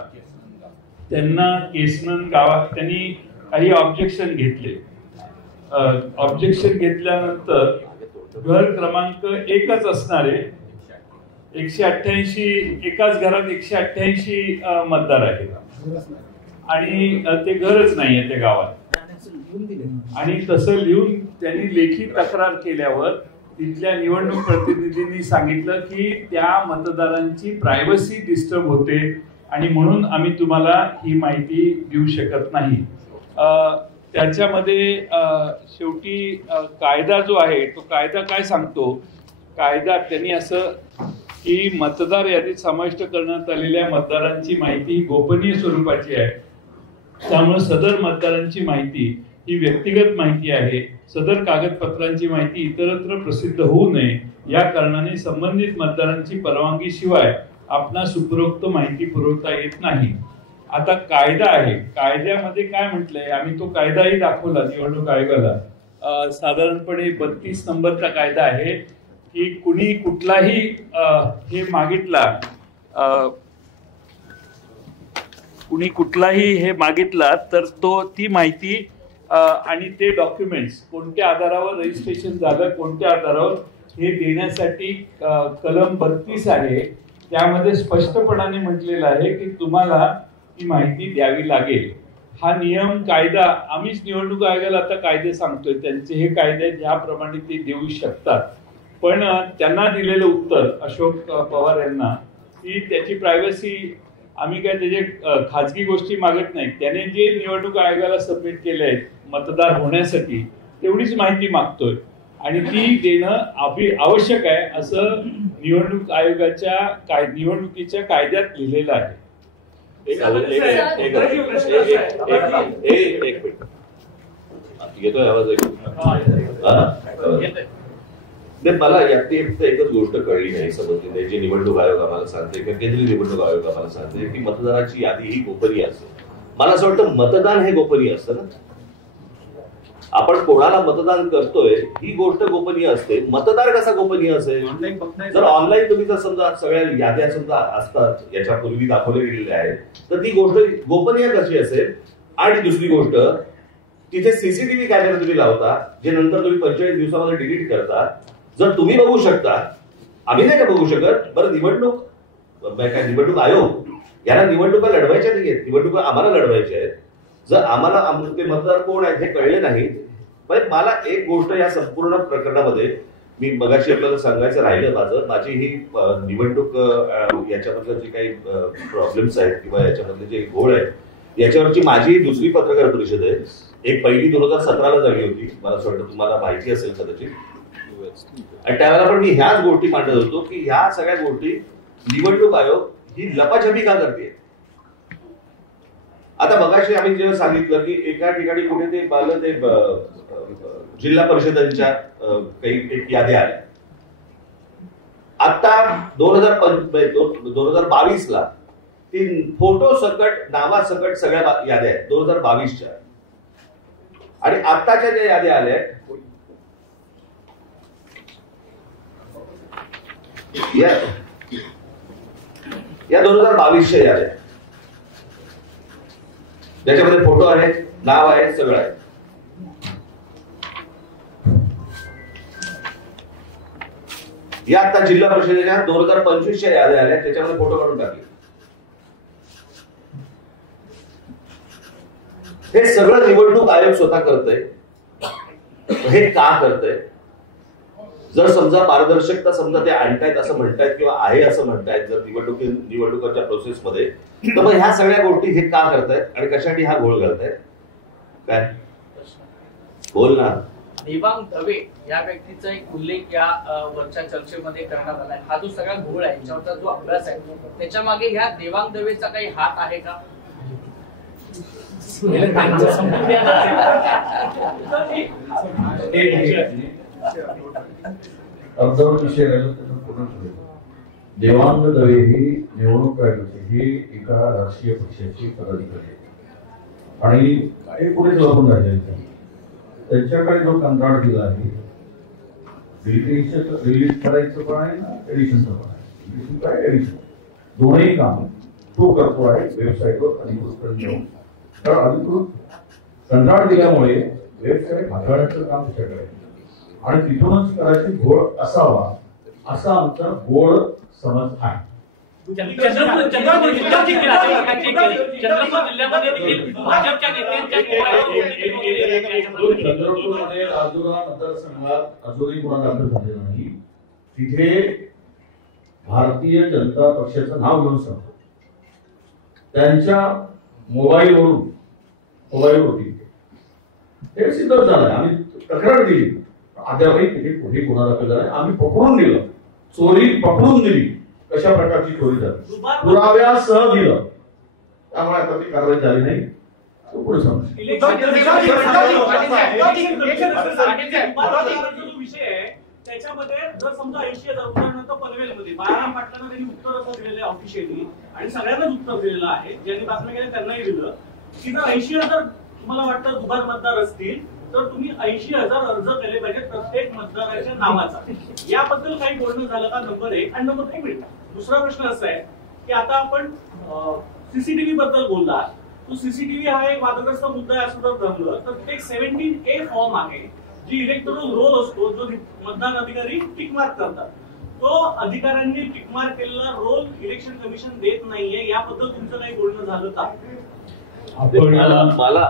त्यांना केसनन गावात त्यांनी काही ऑब्जेक्शन घेतले. ऑब्जेक्शन घेतल्यानंतर घर क्रमांक 1च असणारे 188, एकाच घरात 188 मतदार आहेत आणि ते घरच नाहीये त्या गावात. आणि तसं लिहून त्यांनी लेखी तक्रार केल्यावर तिथल्या निवडणूक प्रतिनिधींनी सांगितलं की त्या मतदारांची प्रायव्हसी डिस्टर्ब होते आणि म्हणून आम्ही तुम्हाला ही माहिती देऊ शकत नाही. त्याच्यामध्ये शेवटी कायदा जो आहे तो कायदा काय सांगतो, कायदा त्यांनी असं की मतदार यादीत समाविष्ट करण्यात आलेल्या मतदारांची माहिती गोपनीय स्वरूपाची आहे, त्यामुळे सदर मतदारांची माहिती ही व्यक्तिगत माहिती आहे. सदर कागदपत्रांची माहिती इतरत्र प्रसिद्ध होऊ नये या कारणाने संबंधित मतदारांची परवानगी शिवाय आपणास उपरोक्त माहिती पुरवता येत नाही. आता कायदा आहे, कायद्यामध्ये काय म्हटलंय, आम्ही तो कायदाही दाखवला निवडणूक आयोगाला. साधारणपणे 32 नंबरचा कायदा आहे की कुणी कुठलाही हे मागितला, कुणी कुठलाही हे मागितला तर ती माहिती आणि ते डॉक्युमेंट्स कोणत्या आधारावर रजिस्ट्रेशन झालं, कोणत्या आधारावर हे देण्यासाठी कलम 32 आहे, त्यामध्ये स्पष्टपणाने म्हटलेलं आहे की तुम्हाला ती माहिती द्यावी लागेल. हा नियम कायदा आम्हीच निवडणूक आयोगाला आता कायदे सांगतोय, त्यांचे हे कायदे ज्याप्रमाणे ते देऊ शकतात. पण त्यांना दिलेलं उत्तर अशोक पवार यांना की त्याची प्रायव्हसी, आम्ही काय त्याचे खाजगी गोष्टी मागत नाही, त्याने जे निवडणूक आयोगाला सबमिट केले आहेत मतदार होण्यासाठी तेवढीच माहिती मागतोय आणि ती देणं आवश्यक आहे असं निवडणूक आयोगाच्या निवडणुकीच्या कायद्यात लिहिलेलं आहे. येतोय आवाज? मला यात एकच गोष्ट कळली नाही, समजली नाही, जी निवडणूक आयोग आम्हाला सांगते किंवा केंद्रीय निवडणूक आयोग आम्हाला सांगते की मतदाराची यादी ही गोपनीय असते. मला असं वाटतं मतदान हे गोपनीय असतं ना. आपण कोणाला मतदान करतोय ही गोष्ट गोपनीय असते, मतदार कसा गोपनीय असेल? जर ऑनलाईन तुम्ही जर समजा सगळ्या याद्या समजा असतात याच्यापूर्वी दाखवल्या गेलेल्या आहेत तर ती गोष्ट गोपनीय कशी असेल? आणि दुसरी गोष्ट, तिथे सीसीटीव्ही कॅमेरा तुम्ही लावता जे नंतर तुम्ही 45 दिवसामध्ये डिलीट करता. जर तुम्ही बघू शकता, आम्ही नाही का बघू शकत? बरं, निवडणूक आयोग याला निवडणुका लढवायच्या नाहीयेत, निवडणुका आम्हाला लढवायच्या आहेत. जर आम्हाला ते मतदार कोण आहेत हे कळले नाही, पण मला एक गोष्ट या संपूर्ण प्रकरणामध्ये मी मगाशी आपल्याला सांगायचं राहिलं, माझी ही निवडणूक याच्यामधलं जे काही प्रॉब्लेम्स आहेत किंवा याच्यामधले जे घोळ आहेत याच्यावरची माझी दुसरी पत्रकार परिषद आहे. एक पहिली 2017ला झाली होती, मला असं वाटतं तुम्हाला माहिती असेल कदाचित. आणि त्यावेळेला पण मी ह्याच गोष्टी मांडत होतो की ह्या सगळ्या गोष्टी निवडणूक आयोग ही लपाछपी का करते. आता मगाशी आम्ही जेव्हा सांगितलं की एका ठिकाणी कुठे ते जिल्हा परिषदांच्या काही याद्या आल्या, आता 2022ला ती फोटो सकट नावासकट सगळ्या याद्या आहेत 2022च्या. आणि आताच्या ज्या याद्या आल्या या 2022च्या याद्या, ज्याच्यामध्ये फोटो आहे, नाव आहे, सगळं आहे. या आता जिल्हा परिषदेच्या 2025च्या याद्या आल्या त्याच्यामध्ये फोटो काढून टाकले. हे सगळं निवडणूक आयोग स्वतः करतंय. हे का करतंय? जर समजा पारदर्शकता समजा ते आणतायत असं म्हणतायत किंवा आहे असं म्हणतायत जर निवडणुकांच्या प्रोसेसमध्ये, तर मग ह्या सगळ्या गोष्टी हे का करतायत आणि कशासाठी हा घोळ घालतायत? काय बोल ना. देवांग दवे या व्यक्तीचा एक उल्लेख या वरच्या चर्चेमध्ये करण्यात आलाय. हा जो सगळा घोळ आहे, याच्यावरचा जो अभ्यास आहे, त्याच्या मागे ह्या देवांग दवेचा काही हात आहे का? अर्धवट विषय राहिला त्याचा पूर्ण देवांग दवे ही निवडणूक आयोगाचे हे एका राजकीय पक्षाची पदाधिकारी आहेत आणि हे पुढे जाऊन राहिले. त्यांच्याकडे जो कंत्राट दिला आहे रिलीज करायचं पण आहे ना एडिशनचं पण आहे. काय एडिशन दोन्ही काम तो करतो आहे वेबसाईटवर अधिकृत घेऊन. तर अधिकृत कंत्राट दिल्यामुळे वेबसाईट हाताळण्याचं काम त्याच्याकडे आणि तिथूनच करायची घोळ असावा असा आमचा गोड समज आहे. चंद्रपूर जिल्ह्यामध्ये राजुरा मतदारसंघात अजूनही गुन्हा दाखल झालेला नाही. तिथे भारतीय जनता पक्षाचं नाव घेऊन सांगतो त्यांच्या मोबाईलवरती हे सिद्ध झालंय. आम्ही तक्रार दिली, अद्यापही तिथे कुठे गुन्हा दाखल झाला. आम्ही पकडून दिलं, चोरी पकडून दिली, कशा प्रकारची चोरी झाली पुराव्यासह दिलं. त्यामुळे आता ती कारवाई झाली नाही. पुढे समजा विषय आहे त्याच्यामध्ये जर समजा 80,000 उदाहरणार्थ पनवेलमध्ये बाळाराम पाटलांना त्यांनी उत्तर असं दिलेलं आहे ऑफिशियली आणि सगळ्यांनाच उत्तर दिलेलं आहे, ज्यांनी बातम्या केल्या त्यांनाही दिलं की जर 80,000 तुम्हाला वाटतं दुबार मतदार असतील तर तुम्ही 80,000 अर्ज केले पाहिजेत प्रत्येक मतदाराच्या नावाचा. याबद्दल काही बोलणं झालं का? नंबर 1. आणि नंबर 2 दुसरा प्रश्न असा आहे की आता आपण सीसीटीव्ही बद्दल बोलला, तो सीसीटीव्ही हा एक वादग्रस्त मुद्दा आहे असं जर जमलं तर एक 17A फॉर्म आहे जी इलेक्टोरल रोल असतो जो मतदान अधिकारी टिकमार्क करतात. तो अधिकाऱ्यांनी टिकमार्क केलेला रोल इलेक्शन कमिशन देत नाहीये, याबद्दल तुमचं काही बोलणं झालं का?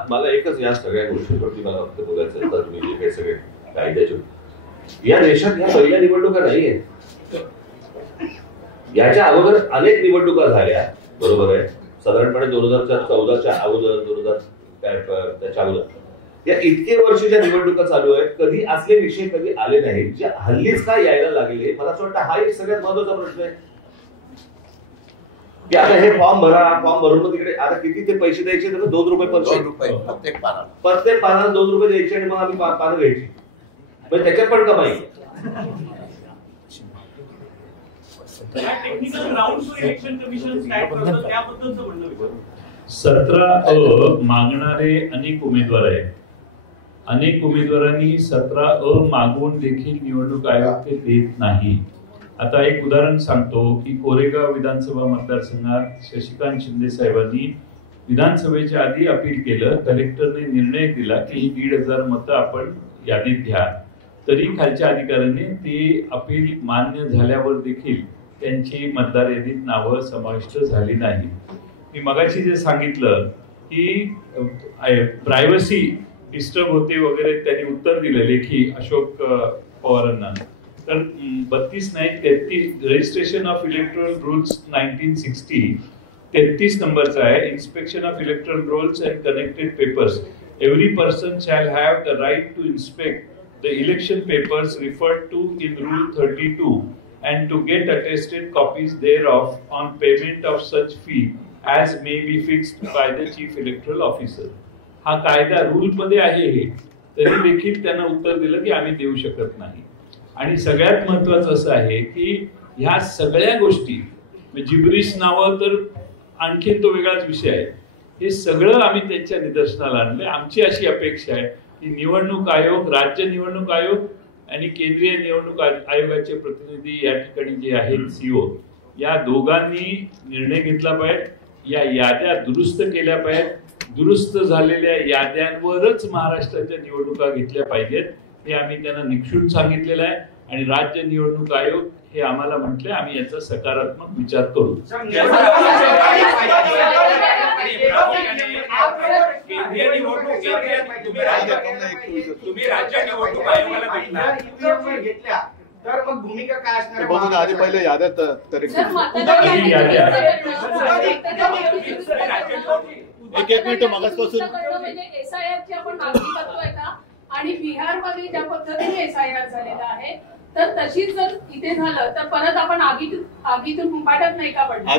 मला एकच या सगळ्या गोष्टींवरती मला फक्त बोलायचं तर तुम्ही जे काही सगळे कायद्याचे या देशात ह्या पहिल्या निवडणुका नाहीये. याच्या अगोदर अनेक निवडणुका झाल्या, बरोबर आहे, साधारणपणे 2014च्या अगोदर 2000 त्याच्या अगोदर या इतके वर्षाच्या निवडणुका चालू आहेत, कधी असले विषय कधी आले नाहीत जे हल्लीच का यायला लागले. मला असं वाटतं हा एक सगळ्यात महत्वाचा प्रश्न आहे की आता हे फॉर्म भरून मग तिकडे आता किती ते पैसे द्यायचे तर 2 रुपये प्रत्येक पानाला 2 रुपये द्यायचे आणि मग आम्ही पानं घ्यायची, म्हणजे त्याच्यात पण कमाई. टेक्निकल ग्राउंड्सवर इलेक्शन कमिशन काय करतं त्याबद्दलचं म्हणणं. 17A मागणारे अनेक उमेदवार आहेत. अनेक उमेदवारांनी 17A मागून देखील निवडणूक आयोग ते देत नाही. आता एक उदाहरण सांगतो की कोरेगाव विधानसभा मतदारसंघात शशिकांत शिंदे साहेबांनी विधानसभेच्या आधी अपील केलं. कलेक्टरने निर्णय दिला की ही 1,500 मतं आपण यादीत घ्या. तरी खालच्या अधिकाऱ्यांनी ती अपील मान्य झाल्यावर देखील त्यांची मतदार यादीत नावं समाविष्ट झाली नाही. मी मगाशी जे सांगितलं की प्रायव्हसी डिस्टर्ब होते वगैरे त्यांनी उत्तर दिलं लेखी अशोक पवारांना. तर 32 नाही 33 रजिस्ट्रेशन ऑफ इलेक्ट्रल रूल्स 1960 33 नंबरचा आहे. Inspection of electoral rolls and connected papers. Every person shall have the right to inspect the election papers referred to in rule 32 and to get attested copies thereof on payment of such fee as may be fixed by the chief electoral officer. हा कायदा rule मध्ये आहे हे, तरी देखील त्यांना उत्तर दिलं की आम्ही देऊ शकत नाही. आणि सगळ्यात महत्वाचं असं आहे की ह्या सगळ्या गोष्टी जिब्रिश नावं तर आणखी तो वेगळाच विषय आहे. हे सगळं आम्ही त्यांच्या निदर्शनाला आणलंय. आमची अशी अपेक्षा आहे की निवडणूक आयोग, राज्य निवडणूक आयोग आणि केंद्रीय निवडणूक आयोगाचे प्रतिनिधी या ठिकाणी जे आहेत सीओ, या दोघांनी निर्णय घेतला पाहिजे. या याद्या दुरुस्त केल्या पाहिजेत. दुरुस्त झालेल्या याद्यांवरच महाराष्ट्राच्या निवडणुका घेतल्या पाहिजेत हे आम्ही त्यांना निक्षून सांगितलेलं आहे. आणि राज्य निवडणूक आयोग हे आम्हाला म्हटले आम्ही याचा सकारात्मक विचार करू. तुम्ही राज्य निवडणूक आयोगाला भेटला तर मग भूमिका काय असणार? बघून आधी पहिले याद्या एक मिनिट मागासपासून एसआयआरची आपण मागणी करतोय का? आणि बिहारमध्ये ज्या पद्धतीने एसआयआर झालेला आहे तर तशीच जर इथे झालं तर परत आपण आगीतून कुंभाटात नाही का पडणार?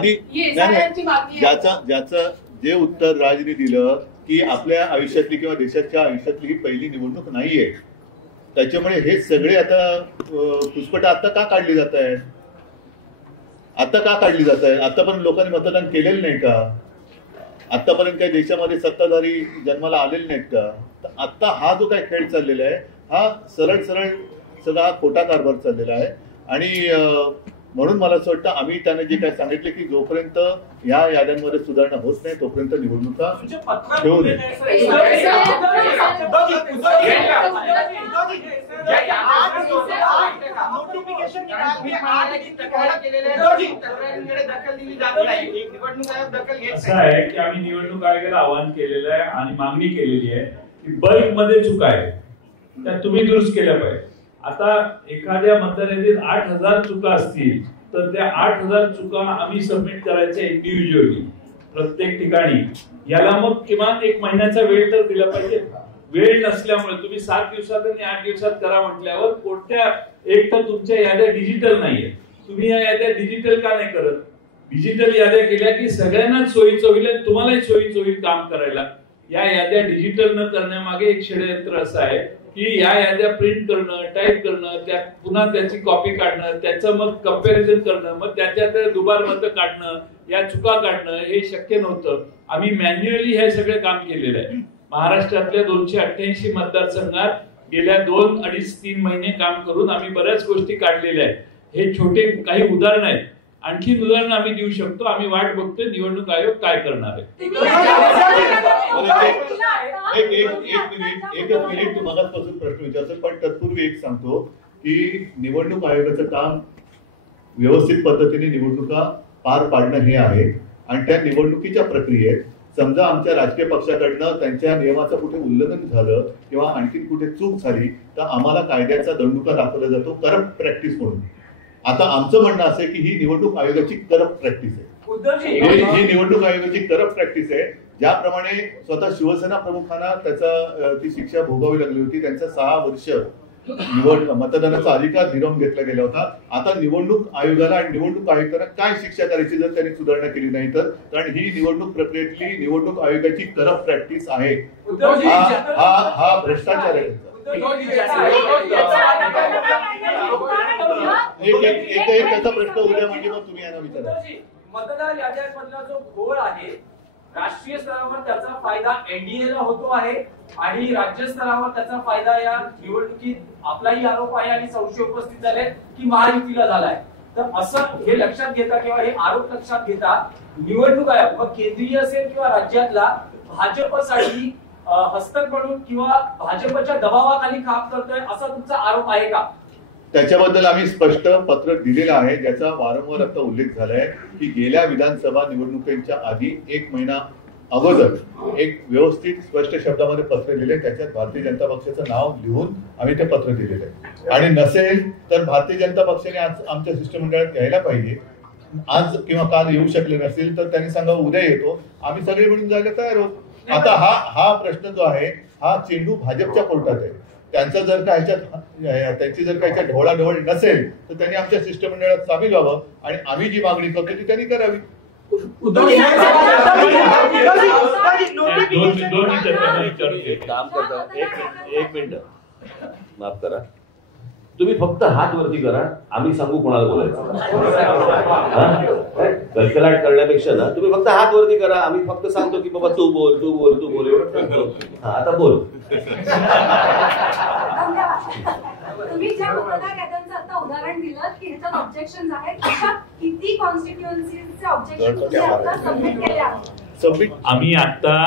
ज्याचं जे उत्तर राजनी दिलं की आपल्या आयुष्यातली किंवा देशाच्या आयुष्यातली ही पहिली निवडणूक नाहीये, त्याच्यामुळे हे सगळे आता पुष्पट आता का काढली जात आहेत? आतापर्यंत लोकांनी मतदान केलेलं नाही का? आतापर्यंत काही देशामध्ये सत्ताधारी जन्माला आलेले नाहीत का? तर आता हा जो काही खेळ चाललेला आहे हा सरळ सगळा खोटा कारभार चाललेला आहे. आणि म्हणून मला असं वाटतं आम्ही त्यांना जे काय सांगितले की जोपर्यंत या याद्यांमध्ये सुधारणा होत नाही तोपर्यंत निवडणुका ठेवू नये. असं आहे की आम्ही निवडणूक आयोगाला आवाहन केलेलं आहे आणि मागणी केलेली आहे की बल्क मध्ये चुका आहे त्या तुम्ही दुरुस्त केल्या पाहिजे. आता एखाद्या मतदारातील 8,000 चुका असतील तर त्या 8,000 चुका आम्ही सबमिट करायच्या इंडिव्हिज्युअली प्रत्येक ठिकाणी. याला मग किमान 1 महिन्याचा वेळ तर दिला पाहिजे. वेळ नसल्यामुळे तुम्ही 7 दिवसात आणि 8 दिवसात करा म्हटल्यावर कोणत्या एक तर तुमच्या याद्या डिजिटल नाहीये. तुम्ही या याद्या डिजिटल का नाही करत? डिजिटल याद्या केल्या की सगळ्यांनाच सोयीचं होईल आणि तुम्हालाही सोयीचं होईल काम करायला. या याद्या डिजिटल न करण्यामागे एक षडयंत्र असं आहे की या याद्या प्रिंट करणं, टाईप करणं, त्यात पुन्हा त्याची कॉपी काढणं, त्याचं मग कंपॅरिझन करणं, मग त्याच्यात दुबार मतं काढणं, या चुका काढणं हे शक्य नव्हतं. आम्ही मॅन्युअली हे सगळं काम केलेलं आहे. महाराष्ट्रातल्या 288 मतदारसंघात गेल्या 2-2.5-3 महिने काम करून आम्ही बऱ्याच गोष्टी काढलेल्या आहेत. हे छोटे काही उदाहरण आहेत. आणखी उदाहरण आम्ही देऊ शकतो. आम्ही वाट बघतोय निवडणूक आयोग काय करणार आहे. एकच मिनिट मगाचपासून प्रश्न विचारतो, पण तत्पूर्वी एक सांगतो की निवडणूक आयोगाचं काम व्यवस्थित पद्धतीने निवडणुका पार पाडणं हे आहे. आणि त्या निवडणुकीच्या प्रक्रियेत समजा आमच्या राजकीय पक्षाकडनं त्यांच्या नियमाचं कुठे उल्लंघन झालं किंवा आणखी कुठे चूक झाली तर आम्हाला कायद्याचा दंडुका दाखवला जातो करप्ट प्रॅक्टिस म्हणून. आता आमचं म्हणणं असं आहे की ही निवडणूक आयोगाची करप्ट प्रॅक्टिस आहे. ही निवडणूक आयोगाची करप्ट प्रॅक्टिस आहे. ज्याप्रमाणे स्वतः शिवसेना प्रमुखांना ती शिक्षा भोगावी लागली होती, त्यांचा 6 वर्ष मतदानाचा अधिकार हिरावून घेतला गेला होता. आता निवडणूक आयोगाला आणि निवडणूक आयुक्तांना काय शिक्षा करायची जर त्यांनी सुधारणा केली नाही तर? कारण ही निवडणूक प्रक्रियेतली निवडणूक आयोगाची करप्ट प्रॅक्टिस आहे. हा भ्रष्टाचार आहे. एक त्याचा प्रश्न उद्या म्हणजे मग तुम्ही यांना विचारा. मतदार याद्यांमधला जो घोळ आहे राष्ट्रीय स्तरावर त्याचा फायदा एनडीएला होतो आहे आणि राज्य स्तरावर त्याचा फायदा या निवडणुकीत आपलाही आरोप आहे आणि संशय उपस्थित झाले की महायुतीला झालाय. तर असं हे लक्षात घेता किंवा हे आरोप लक्षात घेता निवडणूक आयोग मग केंद्रीय असेल किंवा राज्यातला भाजपसाठी हस्तक म्हणून किंवा भाजपच्या दबावाखाली काम करतोय असा तुमचा आरोप आहे का? त्याच्याबद्दल आम्ही स्पष्ट पत्र दिलेलं आहे, ज्याचा वारंवार आता उल्लेख झालाय की गेल्या विधानसभा निवडणुकीच्या आधी 1 महिना अगोदर एक व्यवस्थित स्पष्ट शब्दामध्ये पत्र दिले. त्याच्यात भारतीय जनता पक्षाचं नाव लिहून आम्ही ते पत्र दिलेलं आहे. आणि नसेल तर भारतीय जनता पक्षाने आज आमच्या शिष्टमंडळात यायला पाहिजे. आज किंवा काल येऊ शकले नसतील तर त्यांनी सांगावं उद्या येतो, आम्ही सगळे मिळून जायला तयार आहोत. आता हा प्रश्न जो आहे हा चेंडू भाजपच्या कोर्टात आहे. त्यांची जर का ह्याच्यात ढवळाढवळ नसेल तर त्यांनी आमच्या शिष्टमंडळात सामील व्हावं आणि आम्ही जी मागणी करतो ती त्यांनी करावी. काम करता एक मिनिट माफ करा, तुम्ही फक्त हात वरती करा, आम्ही सांगू कोणाला बोलायचं. कलकलाट करण्यापेक्षा ना तुम्ही फक्त हात वरती करा, आम्ही फक्त सांगतो की बाबा तू बोल तू बोल तू बोल एवढं. आता बोल. तुम्ही ज्या मतदार याद्यांचं आता उदाहरण दिलं की ह्याच्यात ऑब्जेक्शन आहेत, अशा किती कॉन्स्टिट्युएन्सीचे ऑब्जेक्शन तुम्ही आता सबमिट केले आहेत? आम्ही आता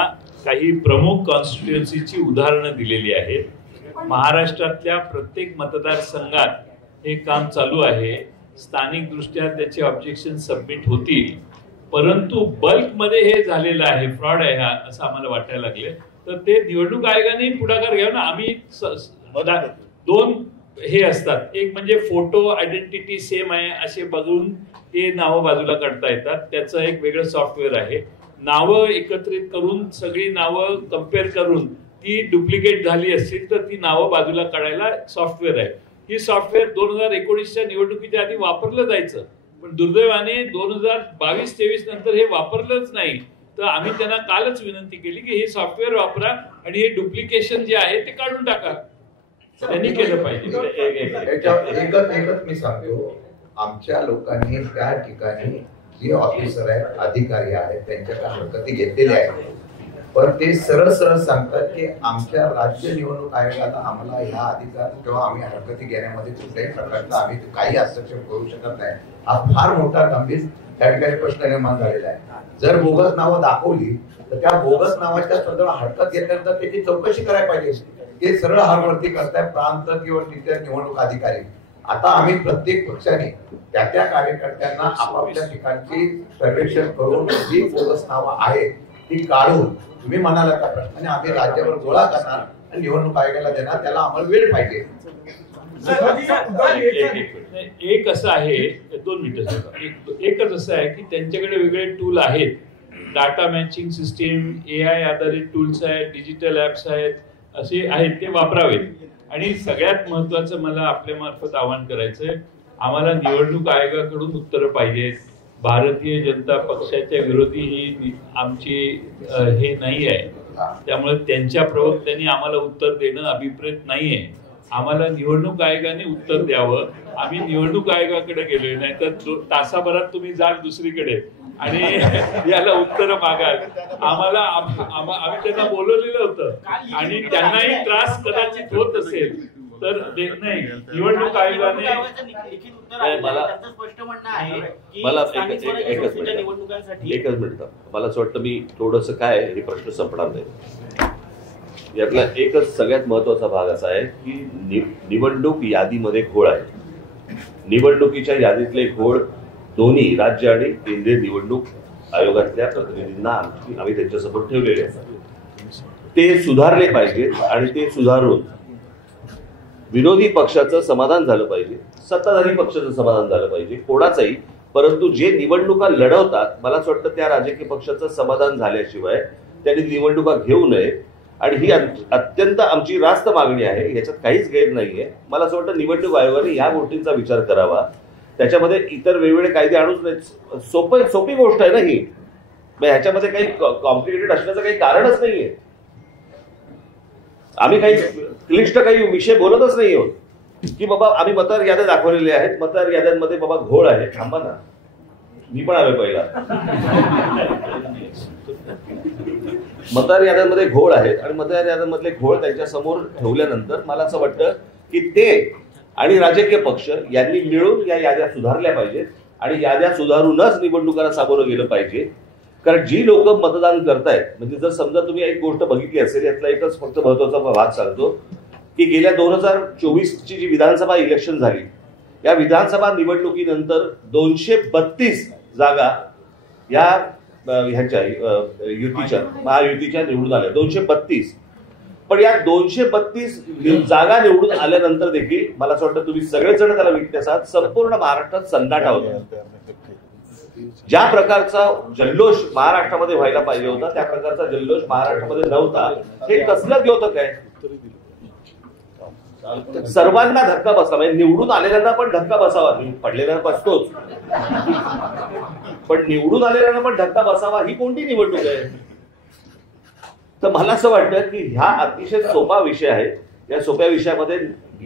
काही प्रमुख कॉन्स्टिट्युएन्सीची उदाहरणं दिलेली आहेत. महाराष्ट्रातल्या प्रत्येक मतदारसंघात हे काम चालू आहे. स्थानिक दृष्ट्या त्याचे ऑब्जेक्शन सबमिट होतील, परंतु बल्कमध्ये हे झालेलं आहे, फ्रॉड आहे हा असं आम्हाला वाटायला लागले. तर ते निवडणूक आयोगाने पुढाकार घ्यावा ना. आम्ही 2 हे असतात, एक म्हणजे फोटो आयडेंटिटी सेम आहे असे बघून ते नावं बाजूला काढता येतात, त्याचं एक वेगळं सॉफ्टवेअर आहे. नावं एकत्रित करून सगळी नावं कम्पेअर करून ती डुप्लिकेट झाली असतील तर ती नावं बाजूला काढायला सॉफ्टवेअर आहे. ही सॉफ्टवेअर 2019च्या निवडणुकीच्या आधी वापरलं जायचं, पण दुर्दैवाने 2022-23 नंतर हे वापरलंच नाही. तर आम्ही त्यांना कालच विनंती केली की हे सॉफ्टवेअर वापरा आणि हे डुप्लिकेशन जे आहे ते काढून टाका. त्यांनी केलं पाहिजे. एकच मी सांगतो, आमच्या लोकांनी त्या ठिकाणी जे ऑफिसर आहेत अधिकारी आहेत त्यांच्या हरकती घेतलेल्या आहेत, पण ते सरळ सरळ सांगतात की आमच्या राज्य निवडणूक आयोगाला आम्हाला ह्या अधिकार किंवा आम्ही हरकती घेण्यामध्ये कुठल्याही प्रकारचा आम्ही काही हस्तक्षेप करू शकत नाही. हा फार मोठा गंभीर त्या ठिकाणी प्रश्न निर्माण झालेला आहे. जर बोगस नावं दाखवली तर त्या बोगस नावाच्या संदर्भात हरकत घेतल्यानंतर त्याची चौकशी करायला पाहिजे. ते सरळ हारवरती करताय प्रांत किंवा तिथल्या निवडणूक अधिकारी. आता आम्ही प्रत्येक पक्षाने त्या त्या कार्यकर्त्यांना आपापल्या ठिकाणची सर्वेक्षण करून जी बोगस नावं आहेत ती काढून तुम्ही म्हणाला त्या प्रश्नाने आम्ही राज्यावर गोळा करणार आणि निवडणूक आयोगाला देणार, त्याला आम्हाला वेळ पाहिजे. एक असं आहे, 2 मिनिटं, एकच असं आहे की त्यांच्याकडे वेगळे टूल आहेत. डाटा मॅचिंग सिस्टीम, AI आधारित टूल्स आहेत, डिजिटल ऍप्स आहेत, असे आहेत, ते वापरावेत. आणि सगळ्यात महत्वाचं मला आपल्या मार्फत आवाहन करायचंय, आम्हाला निवडणूक आयोगाकडून उत्तरं पाहिजेत. भारतीय जनता पक्षाच्या विरोधी ही आमची हे नाही आहे, त्यामुळे त्यांच्या प्रवक्त्यांनी आम्हाला उत्तर देणं अभिप्रेत नाहीये. आम्हाला निवडणूक आयोगाने उत्तर द्यावं. आम्ही निवडणूक आयोगाकडे गेलोय, नाही तर तासाभरात तुम्ही जाल दुसरीकडे आणि याला उत्तर मागाल. आम्ही त्यांना बोलवलेलं होतं आणि त्यांनाही त्रास कदाचित होत असेल, तर नाही, निवडणूक आयोगाने लिखित उत्तर आहे, त्यांचं स्पष्ट म्हणणं आहे की स्थानिक स्वराज्य संस्थेच्या निवडणुकांसाठी एकच मिनिट. मला असं वाटतं मी थोडंसं काय हे प्रश्न संपणार नाही. यातला एकच सगळ्यात महत्वाचा भाग असा आहे की निवडणूक यादीमध्ये घोळ आहे. निवडणुकीच्या यादीतले घोळ दोन्ही राज्य आणि केंद्रीय निवडणूक आयोगातल्या प्रतिनिधींना आम्ही त्यांच्यासमोर ठेवलेले आहेत. ते सुधारले पाहिजेत आणि ते सुधारून विरोधी पक्षाचं समाधान झालं पाहिजे, सत्ताधारी पक्षाचं समाधान झालं पाहिजे, कोणाचंही. परंतु जे निवडणुका लढवतात, मला असं वाटतं त्या राजकीय पक्षाचं समाधान झाल्याशिवाय त्यांनी निवडणुका घेऊ नये. आणि ही अत्यंत आमची रास्त मागणी आहे, याच्यात काहीच गैर नाहीये. मला असं वाटतं निवडणूक आयोगाने या गोष्टींचा विचार करावा. त्याच्यामध्ये इतर वेगवेगळे कायदे आणूच नाही. सोपी गोष्ट आहे ना ही. ह्याच्यामध्ये काही कॉम्प्लिकेटेड असण्याचं काही कारणच नाहीये. आम्ही काही क्लिष्ट काही विषय बोलतच नाही आहोत की बाबा आम्ही मतदार याद्या दाखवलेल्या आहेत, मतदार याद्यांमध्ये बाबा घोळ आहे. थांबा ना, मी पण आलोय पहिला. मतदार याद्यांमध्ये घोळ आहेत आणि मतदार याद्यांमधले घोळ त्यांच्या समोर ठेवल्यानंतर मला असं वाटतं की ते आणि राजकीय पक्ष यांनी मिळून या याद्या सुधारल्या पाहिजेत आणि याद्या सुधारूनच निवडणुकांना सामोरं गेलं पाहिजे. कारण जी लोक मतदान करतायत, म्हणजे जर समजा तुम्ही एक गोष्ट बघितली असेल, यातला एकच फक्त महत्वाचा भाग सांगतो की गेल्या 2024ची जी विधानसभा इलेक्शन झाली, या विधानसभा निवडणुकीनंतर 232 जागा या ह्याच्या युतीच्या महायुतीच्या निवडून आल्या. 232. पण या 232 जागा निवडून आल्यानंतर देखील मला असं वाटतं तुम्ही सगळेजण त्याला विटनेस आहात, संपूर्ण महाराष्ट्रात सन्नाटा होता. ज्या प्रकारचा जल्लोष महाराष्ट्रामध्ये व्हायला पाहिजे होता त्या प्रकारचा जल्लोष महाराष्ट्रामध्ये नव्हता. हे कसलं द्योतक आहे. सर्वांना धक्का बसला, म्हणजे निवडून आलेल्यांना पण धक्का बसावा. पडलेल्यांना बसतोच, पण निवडून आलेल्यांना पण धक्का बसावा ही कोणती निवडणूक आहे. तर मला असं वाटतं की ह्या अतिशय सोपा विषय आहे. या सोप्या विषयामध्ये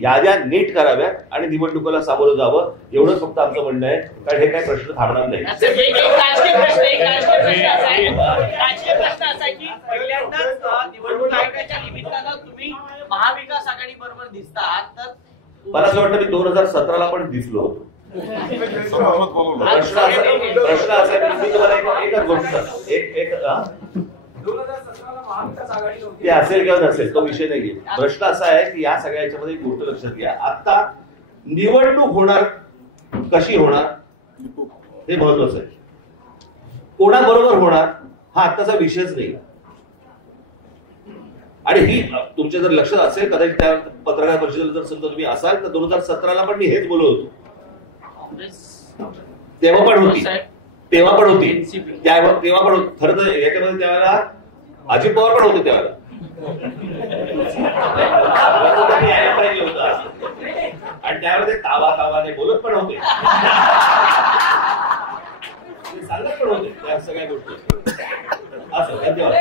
याद्या नीट कराव्यात आणि निवडणुकीला सामोरं जावं, एवढंच फक्त आमचं म्हणणं आहे. कारण हे काही प्रश्न थांबणार नाही. राजकीय प्रश्न असा आहे की पहिल्यांदाच निवडणूक आयोगाच्या निमित्तानं तुम्ही महाविकास आघाडी बरोबर दिसतात. तर मला असं वाटतं मी 2017ला पण दिसलो होतो. प्रश्न असा आहे की मी तुम्हाला एकच गोष्ट एक ते असेल किंवा नसेल तो विषय नाहीये. प्रश्न असा आहे की या सगळ्या याच्यामध्ये एक गोष्ट लक्षात घ्या, आता निवडणूक होणार कशी होणार हे महत्वाचं आहे. कोणाबरोबर होणार हा आत्ताचा विषयच नाही. आणि ही तुमच्या जर लक्षात असेल, कदाचित त्या पत्रकार परिषदेला जर समजा तुम्ही असाल तर 2017ला पण मी हेच बोलत होतो. तेव्हा पण होती तेव्हा पण खरं तर याच्यामध्ये त्यावेळेला अजित पवार पण होते. त्यावेळेला पाहिजे होता आणि त्यावेळेला ते तावाने बोलत पण होते, सांगत पण होते त्या सगळ्या गोष्टी. असं धन्यवाद.